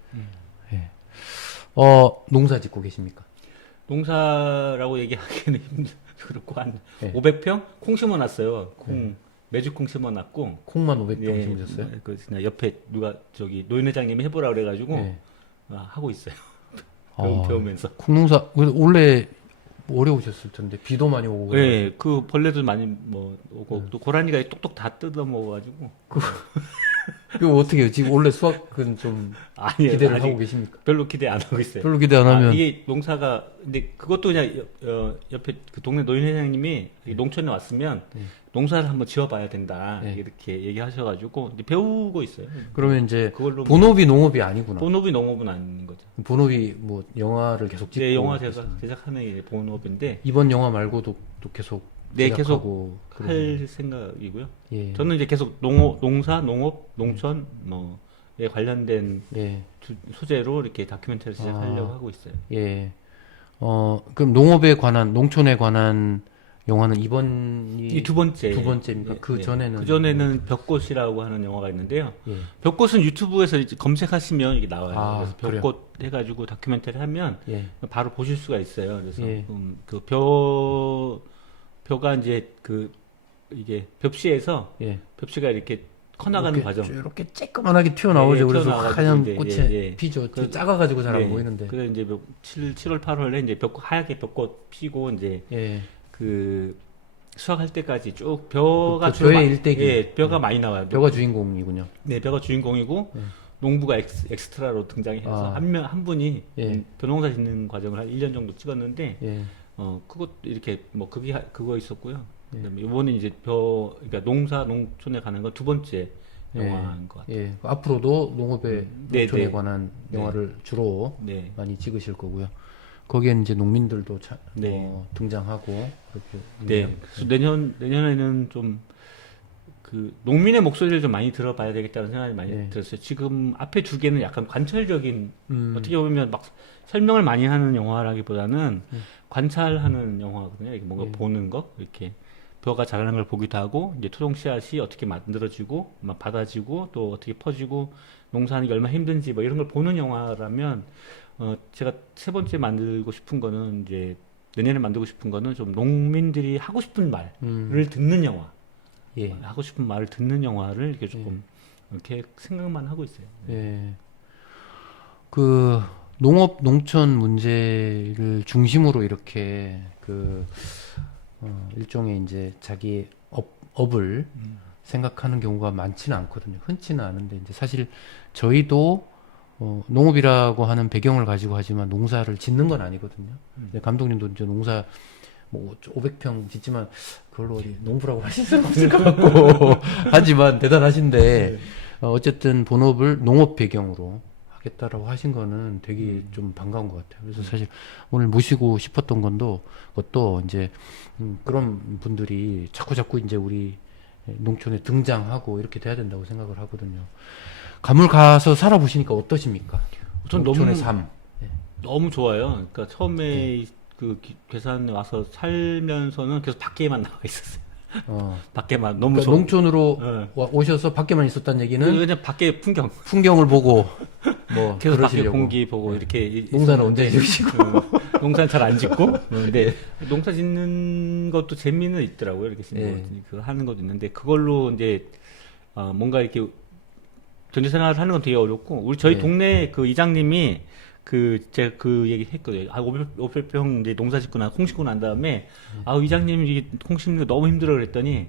예. 농사 짓고 계십니까? 농사라고 얘기하기는 그렇고 한 예. 500평 콩 심어놨어요. 매주 콩 심어놨고 콩만 500평 예, 심으셨어요? 그 그냥 옆에 누가 저기 노인 회장님이 해보라 그래가지고 예. 하고 있어요. 아, 배우면서. 콩농사 원래 어려우셨을 텐데 비도 많이 오고 그래가지고. 예, 그 벌레도 많이 뭐 오고 또 고라니가 똑똑 다 뜯어 먹어가지고 그 어떻게 해요? 지금 원래 수확은 좀 아니에요. 기대를 아직 하고 계십니까? 별로 기대 안 하고 있어요. 별로 기대 안 하면 이게 농사가 근데 그것도 그냥 옆에 그 동네 노인 회장님이 농촌에 왔으면 농사를 한번 지어봐야 된다 네. 이렇게 얘기하셔가지고 이제 배우고 있어요. 그러면 이제 그걸로 본업이 농업이 아니구나. 본업이 농업은 아닌 거죠. 본업이 뭐 영화를 계속 찍고 네, 영화 제작하는 게 본업인데 이번 영화 말고도 또 계속 네, 제작하고 할 생각이고요. 예. 저는 이제 계속 농사, 농업, 농촌 뭐에 관련된 예. 소재로 이렇게 다큐멘터리 제작하려고 하고 있어요. 예. 그럼 농업에 관한 농촌에 관한 영화는 이번이 이 두 번째. 두 번째입니까? 예, 그 예. 전에는 그 전에는 벽꽃이라고 하는 영화가 있는데요. 예. 벽꽃은 유튜브에서 이제 검색하시면 이게 나와요. 아, 그래서 그래요? 벽꽃 해가지고 다큐멘터리 하면 예. 바로 보실 수가 있어요. 그래서 예. 그 벼가 이제 그 이게 벽시에서 예. 벽시가 이렇게 커나가는 이렇게 과정. 이렇게 쬐끄만하게 튀어나오죠. 예, 그래서 튀어나와가지고 하얀 이제, 꽃에 예, 예. 피죠. 그- 작아가지고 잘 안 네. 보이는데. 그래서 이제 7월, 8월에 이제 하얗게 벽꽃 피고 이제 예. 그 수확할 때까지 쭉 벼가 그 벼의 주로 일대기. 예, 벼가 많이 나와요. 벼가 주인공이군요. 네, 벼가 주인공이고 농부가 엑스트라로 등장해서 아. 한 분이 예. 벼농사 짓는 과정을 한 1년 정도 찍었는데 예. 그것 이렇게 뭐 그거 있었고요. 예. 그다음에 이번에 이제 그러니까 농촌에 가는 건 두 번째 영화인 것 같아요. 예. 앞으로도 농업에 네, 농촌에 네. 관한 네. 영화를 주로 네. 많이 찍으실 거고요. 거기엔 이제 농민들도 네. 등장하고 그렇게. 네. 그래서 내년에는 좀 그 농민의 목소리를 좀 많이 들어봐야 되겠다는 생각이 많이 네. 들었어요. 지금 앞에 두 개는 약간 관철적인 어떻게 어떻게 보면 막 설명을 많이 하는 영화라기보다는 관찰하는 영화거든요. 이게 뭔가 예. 보는 거 이렇게 벼가 자라는 걸 보기도 하고 이제 토종 씨앗이 어떻게 만들어지고 막 받아지고 또 어떻게 퍼지고 농사하는 게 얼마나 힘든지 뭐 이런 걸 보는 영화라면 제가 세 번째 만들고 싶은 거는 이제 내년에 만들고 싶은 거는 좀 농민들이 하고 싶은 말을 듣는 영화. 예. 하고 싶은 말을 듣는 영화를 이렇게 조금 이렇게 생각만 하고 있어요. 예. 그 농업 농촌 문제를 중심으로 이렇게 그 일종의 이제 자기 업을 생각하는 경우가 많지는 않거든요. 흔치는 않은데 이제 사실 저희도 농업이라고 하는 배경을 가지고 하지만 농사를 짓는 건 아니거든요. 근데 감독님도 이제 농사 뭐 500평 짓지만 그걸로 어디 농부라고 하실 수는 없을 것 같고 하지만 대단하신데 어쨌든 본업을 농업 배경으로 하겠다라고 하신 거는 되게 좀 반가운 것 같아요. 그래서 사실 오늘 모시고 싶었던 것도 이제 그런 분들이 자꾸 이제 우리 농촌에 등장하고 이렇게 돼야 된다고 생각을 하거든요. 가물 가서 살아보시니까 어떠십니까? 전 농촌의 삶. 너무 좋아요. 그러니까 처음에 그 괴산에 와서 살면서는 계속 밖에만 나와 있었어요. 밖에만 너무 그러니까 농촌으로 네. 오셔서 밖에만 있었다는 얘기는 그냥 밖에 풍경을 보고 뭐 계속 밖에 그러시려고. 공기 보고 이렇게 농사는 언제 지으시고 농사는 잘 안 짓고 근데 농사 짓는 것도 재미는 있더라고요. 이렇게 그 하는 것도 있는데 그걸로 이제 뭔가 이렇게 경제 생활을 하는 건 되게 어렵고 저희 동네 그 이장님이 제가 그 얘기 했거든요. 500평 이제 농사 짓고 콩 심고 난 다음에 이장님이 이게 콩 심는 거 너무 힘들어 그랬더니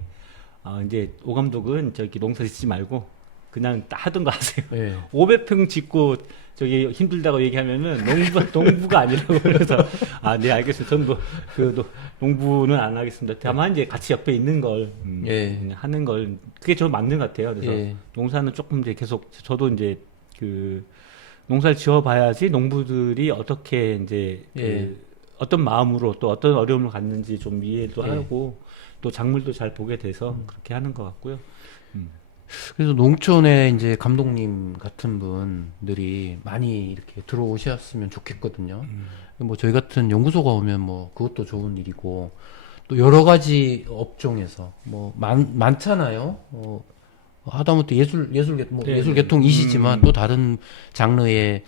이제 오 감독은 저기 농사 짓지 말고 그냥 하던 거 하세요. 500평 짓고 저기 힘들다고 얘기하면은 농부가 아니라고 그래서 네 알겠습니다. 전부 농부는 안 하겠습니다. 다만 이제 같이 옆에 있는 걸 하는 걸 그게 저 맞는 것 같아요. 그래서 농사는 조금 이제 계속 저도 이제 그 농사를 지어봐야지 농부들이 어떻게 이제 어떤 마음으로 또 어떤 어려움을 갖는지 좀 이해도 하고 또 작물도 잘 보게 돼서 그렇게 하는 것 같고요. 그래서 농촌에 이제 감독님 같은 분들이 많이 이렇게 들어오셨으면 좋겠거든요. 뭐 저희 같은 연구소가 오면 뭐 그것도 좋은 일이고 또 여러 가지 업종에서 뭐 많잖아요. 하다못해 예술 계통이시지만 또 다른 장르의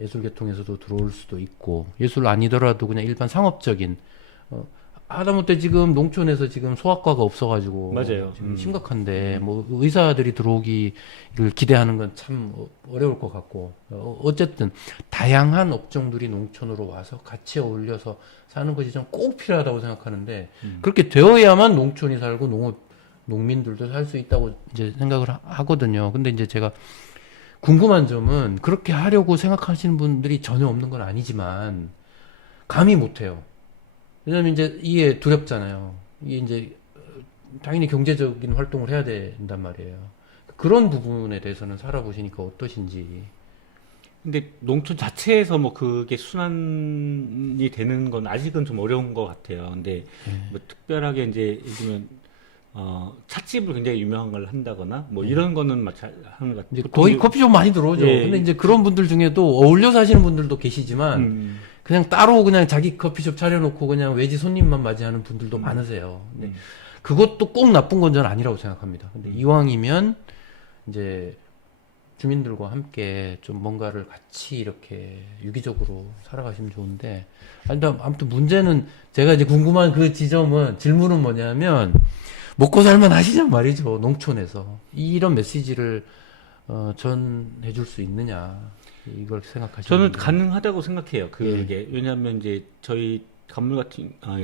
예술 계통에서도 들어올 수도 있고 예술 아니더라도 그냥 일반 상업적인 하다못해 지금 농촌에서 지금 소아과가 없어가지고 맞아요. 지금 심각한데 뭐 의사들이 들어오기를 기대하는 건 참 어려울 것 같고 어쨌든 다양한 업종들이 농촌으로 와서 같이 어울려서 사는 것이 좀 꼭 필요하다고 생각하는데 그렇게 되어야만 농촌이 살고 농민들도 살 수 있다고 이제 생각을 하거든요. 근데 이제 제가 궁금한 점은 그렇게 하려고 생각하시는 분들이 전혀 없는 건 아니지만 감히 못해요. 왜냐면 이제 이게 두렵잖아요. 이게 이제 당연히 경제적인 활동을 해야 된단 말이에요. 그런 부분에 대해서는 살아보시니까 어떠신지. 근데 농촌 자체에서 뭐 그게 순환이 되는 건 아직은 좀 어려운 것 같아요. 근데 뭐 특별하게 이제 요즘은 찻집을 굉장히 유명한 걸 한다거나 뭐 이런 거는 막 잘 하는 것 같아요. 거의 커피숍 많이 들어오죠. 근데 이제 그런 분들 중에도 어울려 사시는 분들도 계시지만 그냥 따로 그냥 자기 커피숍 차려놓고 그냥 외지 손님만 맞이하는 분들도 많으세요. 근데 그것도 꼭 나쁜 건 저는 아니라고 생각합니다. 근데 이왕이면 이제 주민들과 함께 좀 뭔가를 같이 이렇게 유기적으로 살아가시면 좋은데 아무튼 문제는 제가 이제 궁금한 그 질문은 뭐냐면 먹고 살만 하시냔 말이죠. 농촌에서 이런 메시지를 전해줄 수 있느냐 이걸 생각하시는 저는 가능하다고 생각해요. 그게 왜냐하면 이제 저희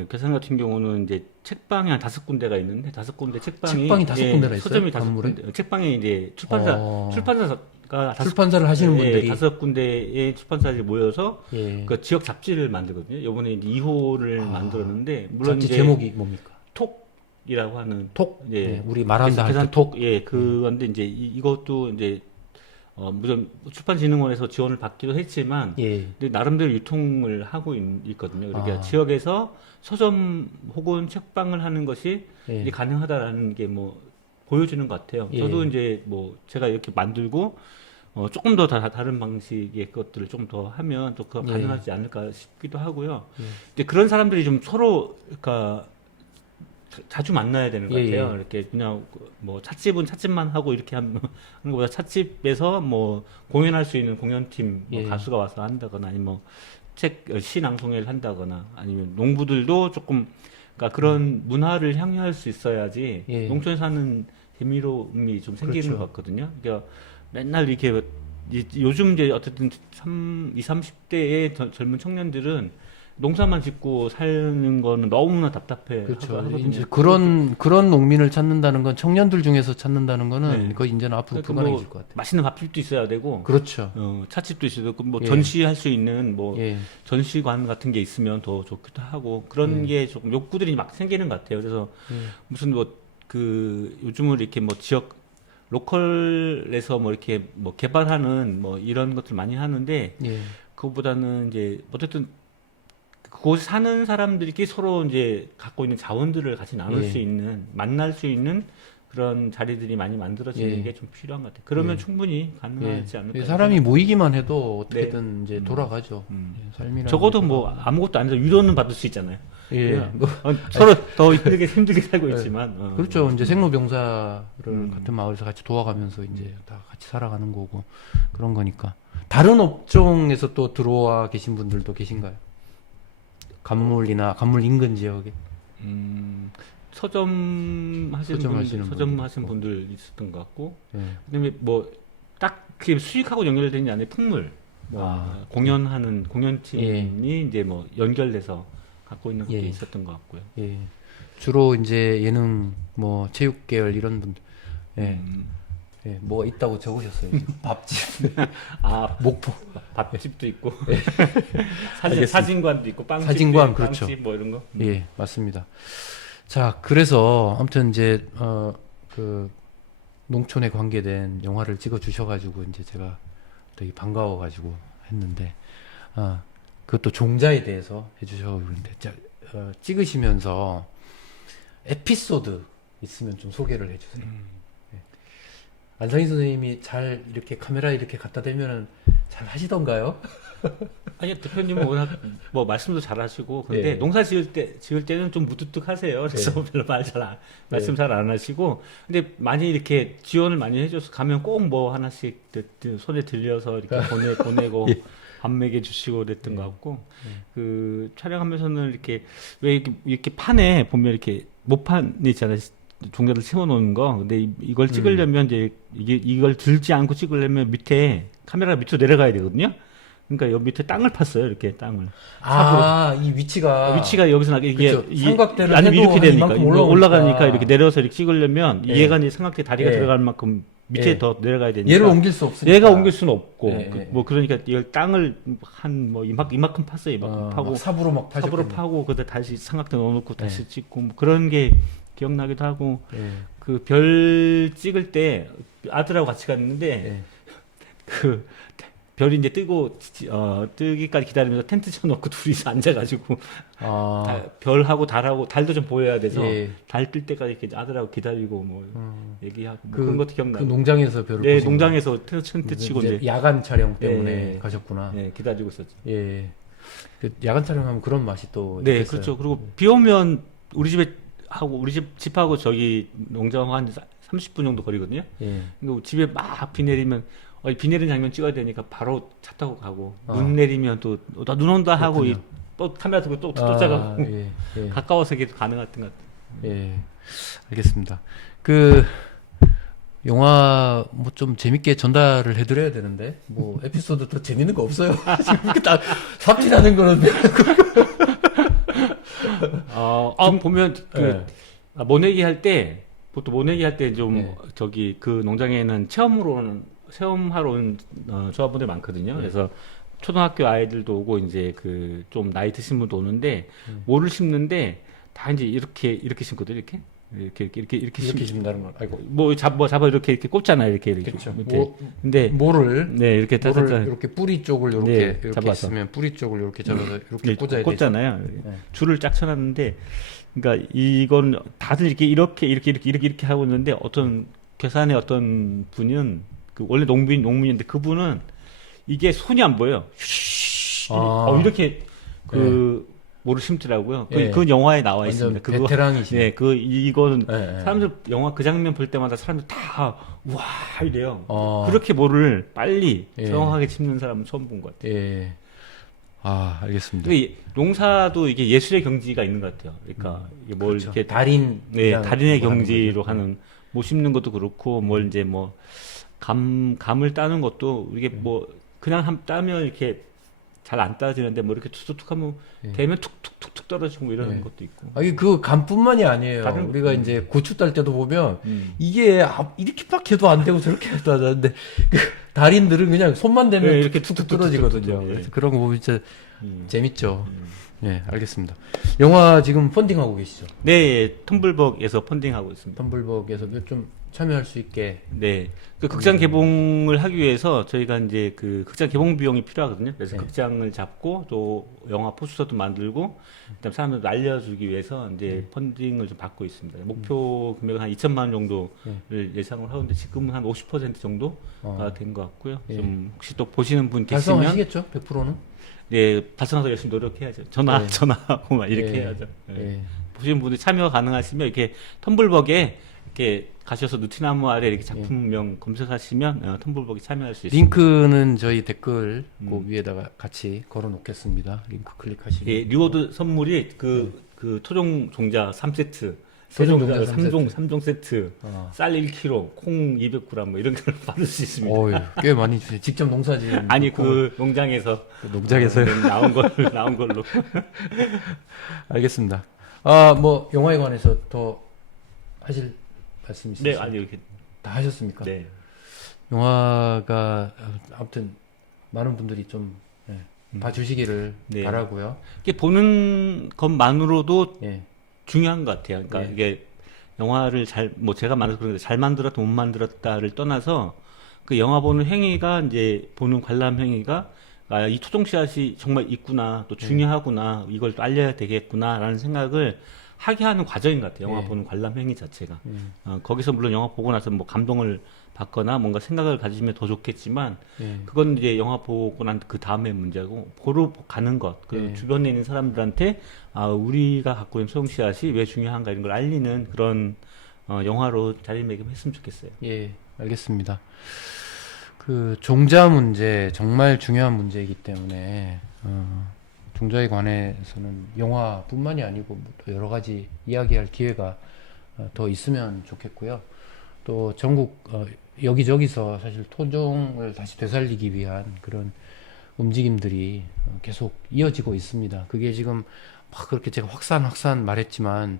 괴산 같은 경우는 이제 책방이 한 5군데가 있는데 5군데 책방이 5군데가 있어요? 서점이 건물에? 5군데 책방에 이제 출판사가 출판사를 하시는 분들이 5군데의 출판사들이 모여서 그 지역 잡지를 만들거든요. 이번에 이제 2호를 만들었는데 물론 잡지 이제 제목이 뭡니까? 톡이라고 하는 톡? 우리 말한다 할 때 톡. 그건데 이제 이것도 이제 물론 출판진흥원에서 지원을 받기도 했지만 근데 나름대로 유통을 하고 있거든요. 그러니까 지역에서 서점 혹은 책방을 하는 것이 이제 가능하다라는 게 뭐 보여주는 것 같아요. 저도 이제 뭐 제가 이렇게 만들고 조금 더 다른 방식의 것들을 좀 더 하면 또 그거 가능하지 않을까 싶기도 하고요. 근데 그런 사람들이 좀 서로 그러니까 자주 만나야 되는 것 같아요. 이렇게 그냥 뭐 찻집은 찻집만 하고 이렇게 하는 것보다 찻집에서 뭐 공연할 수 있는 공연팀 뭐 가수가 와서 한다거나 아니면 뭐 시 낭송회를 한다거나 아니면 농부들도 조금 그러니까 그런 문화를 향유할 수 있어야지 농촌에 사는 재미로움이 좀 생기는 것 같거든요. 그러니까 맨날 이렇게 요즘 이제 어쨌든 20, 30대의 젊은 청년들은 농사만 짓고 사는 거는 너무나 답답해. 그렇죠. 하거든요. 이제 그런 농민을 찾는다는 건 청년들 중에서 찾는다는 거는 네. 그거 이제는 앞으로 그러니까 불가능해질 것 같아요. 맛있는 밥집도 있어야 되고, 그렇죠. 찻집도 있어야 되고, 뭐 예. 전시할 수 있는 뭐 예. 전시관 같은 게 있으면 더 좋기도 하고 그런 게 조금 욕구들이 막 생기는 것 같아요. 그래서 무슨 뭐 그 요즘은 이렇게 뭐 지역 로컬에서 뭐 이렇게 뭐 개발하는 뭐 이런 것들 많이 하는데 예. 그거보다는 이제 어쨌든 그곳 사는 사람들끼리 서로 이제 갖고 있는 자원들을 같이 나눌 예. 수 있는 만날 수 있는 그런 자리들이 많이 만들어지는 예. 게 좀 필요한 것 같아요. 그러면 예. 충분히 가능하지 예. 않을까. 사람이 모이기만 해도 어떻게든 이제 돌아가죠. 음. 예, 삶이라는 적어도 게 뭐 돌아가고. 아무것도 안 해도 위로는 받을 수 있잖아요. 예. 뭐, 서로 더 힘들게 살고 있지만. 그렇죠. 이제 생로병사를 음. 같은 마을에서 같이 도와가면서 이제 다 같이 살아가는 거고 그런 거니까. 다른 업종에서 또 들어와 계신 분들도 계신가요? 간물 인근 지역에. 서점 하시는 서점 분들, 하시는 서점 분들 하시는 있고. 분들 있었던 것 같고, 예. 그다음에 뭐 딱 그게 수익하고 연결되는 게 아니라 풍물, 뭐 아, 공연하는 공연팀이 예. 이제 뭐 연결돼서 갖고 있는 것도 예. 있었던 것 같고요. 예. 주로 이제 예능, 뭐 체육 계열 이런 분들. 예. 예. 뭐가 있다고 적으셨어요. 지금. 밥집. 아 목포. 밥집도 있고, 알겠습니다. 사진관도 있고, 빵집도 사진관, 있고, 그렇죠. 빵집 뭐 이런 거. 예, 맞습니다. 자, 그래서 아무튼 이제 그 농촌에 관계된 영화를 찍어 주셔가지고 이제 제가 되게 반가워가지고 했는데, 그것도 종자에 대해서 해주셔서 그런데 찍으시면서 에피소드 있으면 좀 소개를 해주세요. 예. 안상희 선생님이 잘 이렇게 카메라 이렇게 갖다 대면은 잘 하시던가요? 아니 대표님은 워낙 뭐 말씀도 잘하시고 근데 예. 농사 지을 때는 좀 무뚝뚝하세요. 그래서 별로 말씀 잘 안 하시고 근데 많이 이렇게 지원을 많이 해줘서 가면 꼭 뭐 하나씩 손에 들려서 이렇게 보내고 예. 밥 먹여 주시고 그랬던 것 같고 그 촬영하면서는 이렇게 왜 이렇게 판에 보면 이렇게 모판 있잖아요. 종자를 세워놓은 거. 근데 이걸 찍으려면 이제 이걸 들지 않고 찍으려면 밑에 카메라가 밑으로 내려가야 되거든요. 그러니까 여기 밑에 땅을 팠어요. 이렇게 땅을. 이 위치가 여기서 나게 이게 그쵸. 삼각대를 아니면 해도 이렇게 한 되니까 이만큼 이거 올라오니까. 올라가니까 이렇게 내려서 이렇게 찍으려면 예. 얘가 이제 삼각대 다리가 예. 들어갈 만큼 밑에 예. 더 내려가야 되니까 얘를 옮길 수 없으니까. 얘가 옮길 수는 없고 예. 뭐 그러니까 이걸 땅을 한 뭐 이만큼 팠어요. 이만큼 파고 막 삽으로 막 삽으로 파셨군요. 파고 그다 다시 삼각대 넣어놓고 다시 예. 찍고 뭐 그런 게 기억나기도 하고 예. 그 별 찍을 때 아들하고 같이 갔는데 예. 그 별이 이제 뜨기까지 기다리면서 텐트 쳐놓고 둘이서 앉아가지고 별하고 달도 좀 보여야 돼서 예. 달 뜰 때까지 이렇게 아들하고 기다리고 뭐 얘기하고 뭐 그- 그런 것도 그 기억나고. 농장에서 별을 네, 보신 농장에서 텐트 치고 이제 이제 야간 촬영 때문에 예. 가셨구나. 네, 기다리고 있었죠. 예. 그 야간 촬영하면 그런 맛이 또 네, 있겠어요. 그렇죠. 그리고 비 오면 우리 집하고 저기 농장 한 30분 정도 거리거든요. 예. 그리고 집에 막 비 내리면 비 내리는 장면 찍어야 되니까 바로 차 타고 가고 아. 눈 내리면 또 나 눈 온다 하고 그렇군요. 또 카메라 들고 또 쫓아가고 예. 예. 가까워서 이게 가능했던 것 같아요. 예. 알겠습니다. 그 영화 뭐 좀 재밌게 전달을 해드려야 되는데 뭐 에피소드 더 재밌는 거 없어요? 지금 이렇게 다 삽질하는 거는 지금 보면 예. 모내기 할 때 보통 모내기 할 때 좀 네. 저기 그 농장에는 체험하러 온 조합원들 많거든요. 네. 그래서 초등학교 아이들도 오고 이제 그 좀 나이 드신 분도 오는데 모를 심는데 다 이제 이렇게 심거든요. 이렇게 심는다는 걸. 아이고. 뭐 잡아 이렇게 꽂잖아요. 이렇게 그렇죠. 밑에. 근데 모를 네 이렇게 모를 이렇게 뿌리 쪽을 네, 이렇게 잡아서. 있으면 뿌리 쪽을 이렇게 잡아서 이렇게 네, 꽂아야 되죠. 꽂잖아요. 네. 줄을 쫙 쳐놨는데, 그러니까 이건 다들 이렇게 하고 있는데 어떤 괴산의 어떤 분은 그 원래 농민인데 그분은 이게 손이 안 보여요. 이렇게 그 뭐를 심더라고요. 예. 그 영화에 나와 완전 있습니다. 베테랑이시네. 네, 이거는 예, 예. 사람들 영화 그 장면 볼 때마다 사람들 다 와 이래요. 어. 그렇게 뭐를 빨리 예. 정확하게 심는 사람은 처음 본 것 같아요. 예. 알겠습니다. 근데 농사도 이게 예술의 경지가 있는 것 같아요. 그러니까 이게 뭘 그렇죠. 이렇게 달인 달인의 뭐 하는 경지로 거죠. 하는 뭐 심는 것도 그렇고 뭘 이제 뭐 감을 따는 것도 이게 뭐 그냥 따면 이렇게 잘 안 떨어지는데 뭐 이렇게 툭툭툭 하면 예. 되면 툭툭툭툭 떨어지고 뭐 이런 예. 것도 있고. 아니 그 감뿐만이 아니에요. 다른- 우리가 이제 고추 딸 때도 보면 음. 이게 이렇게밖 해도 안 되고 저렇게 해도 안 되는데 그 달인들은 그냥 손만 대면 네, 이렇게 툭툭 툭툭 떨어지거든요. 툭툭, 예. 그래서 그런 거 보면 진짜 음. 재밌죠. 네, 알겠습니다. 영화 지금 펀딩하고 계시죠? 네, 텀블벅에서 펀딩하고 있습니다. 텀블벅에서 좀 참여할 수 있게. 네. 그 극장 개봉을 하기 위해서 저희가 이제 그 극장 개봉 비용이 필요하거든요. 그래서 네. 극장을 잡고 또 영화 포스터도 만들고 그다음 사람들도 알려주기 위해서 이제 펀딩을 좀 받고 있습니다. 목표 금액은 한 2천만 원 정도를 예상을 하는데 지금은 한 50% 정도가 어. 된 것 같고요. 예. 좀 혹시 또 보시는 분 계시면 달성하시겠죠? 100%는? 네, 달성하서 열심히 노력해야죠. 네. 전화하고 막 이렇게 예. 해야죠. 네. 예. 보시는 분이 참여 가능하시면 이렇게 텀블벅에 이렇게 가셔서 느티나무 아래 이렇게 작품명 검색하시면 텀블벅에 참여할 수 있습니다. 링크는 저희 댓글 그 위에다가 같이 걸어 놓겠습니다. 링크 클릭하시면. 예, 리워드 선물이 그 토종 종자 3세트, 토종 세종자 종자 3 3종 세트, 어. 쌀 1kg, 콩 200g 뭐 이런 걸 받을 수 있습니다. 어이, 꽤 많이 주세요. 직접 농사 지은 아니 그 농장에서 농장에서요. 나온 걸로. 알겠습니다. 아, 뭐 영화에 관해서 더 하실 말씀 있으세요? 네, 아니 이렇게 다 하셨습니까? 네. 영화가 아무튼 많은 분들이 좀 봐주시기를 네. 바라고요. 이게 보는 것만으로도 예, 중요한 것 같아요. 그러니까 예. 이게 영화를 뭐 제가 말해서 그런데 잘 만들었다 못 만들었다를 떠나서 그 영화 보는 행위가 이제 보는 관람 행위가 아, 이 토종 씨앗이 정말 있구나, 또 중요하구나, 이걸 또 알려야 되겠구나라는 생각을 하게 하는 과정인 것 같아요. 영화 예. 보는 관람 행위 자체가. 거기서 물론 영화 보고 나서 뭐 감동을 받거나 뭔가 생각을 가지면 더 좋겠지만 예. 그건 이제 영화 보고 난 그 다음의 문제고 보러 가는 것, 그 네. 주변에 있는 사람들한테 아 우리가 갖고 있는 소형 씨앗이 왜 중요한가 이런 걸 알리는 그런 영화로 자리매김했으면 좋겠어요. 예, 알겠습니다. 그 종자 문제 정말 중요한 문제이기 때문에 종자에 관해서는 영화뿐만이 아니고 또 여러 가지 이야기할 기회가 더 있으면 좋겠고요. 또 전국 여기저기서 사실 토종을 다시 되살리기 위한 그런 움직임들이 계속 이어지고 있습니다. 그게 지금 막 그렇게 제가 확산 말했지만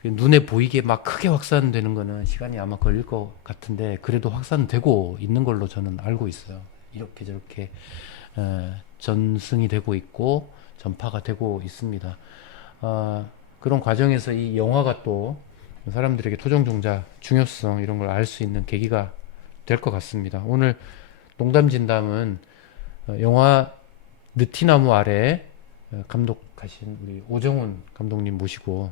그 눈에 보이게 막 크게 확산되는 거는 시간이 아마 걸릴 것 같은데 그래도 확산되고 있는 걸로 저는 알고 있어요. 이렇게 저렇게 전승이 되고 있고 전파가 되고 있습니다. 그런 과정에서 이 영화가 또 사람들에게 토종종자 중요성 이런 걸 알 수 있는 계기가 될 것 같습니다. 오늘 농담진담은 영화 느티나무 아래 감독하신 우리 오정훈 감독님 모시고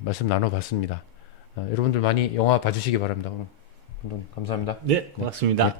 말씀 나눠봤습니다. 여러분들 많이 영화 봐주시기 바랍니다. 오늘 감독님 감사합니다. 네, 고맙습니다.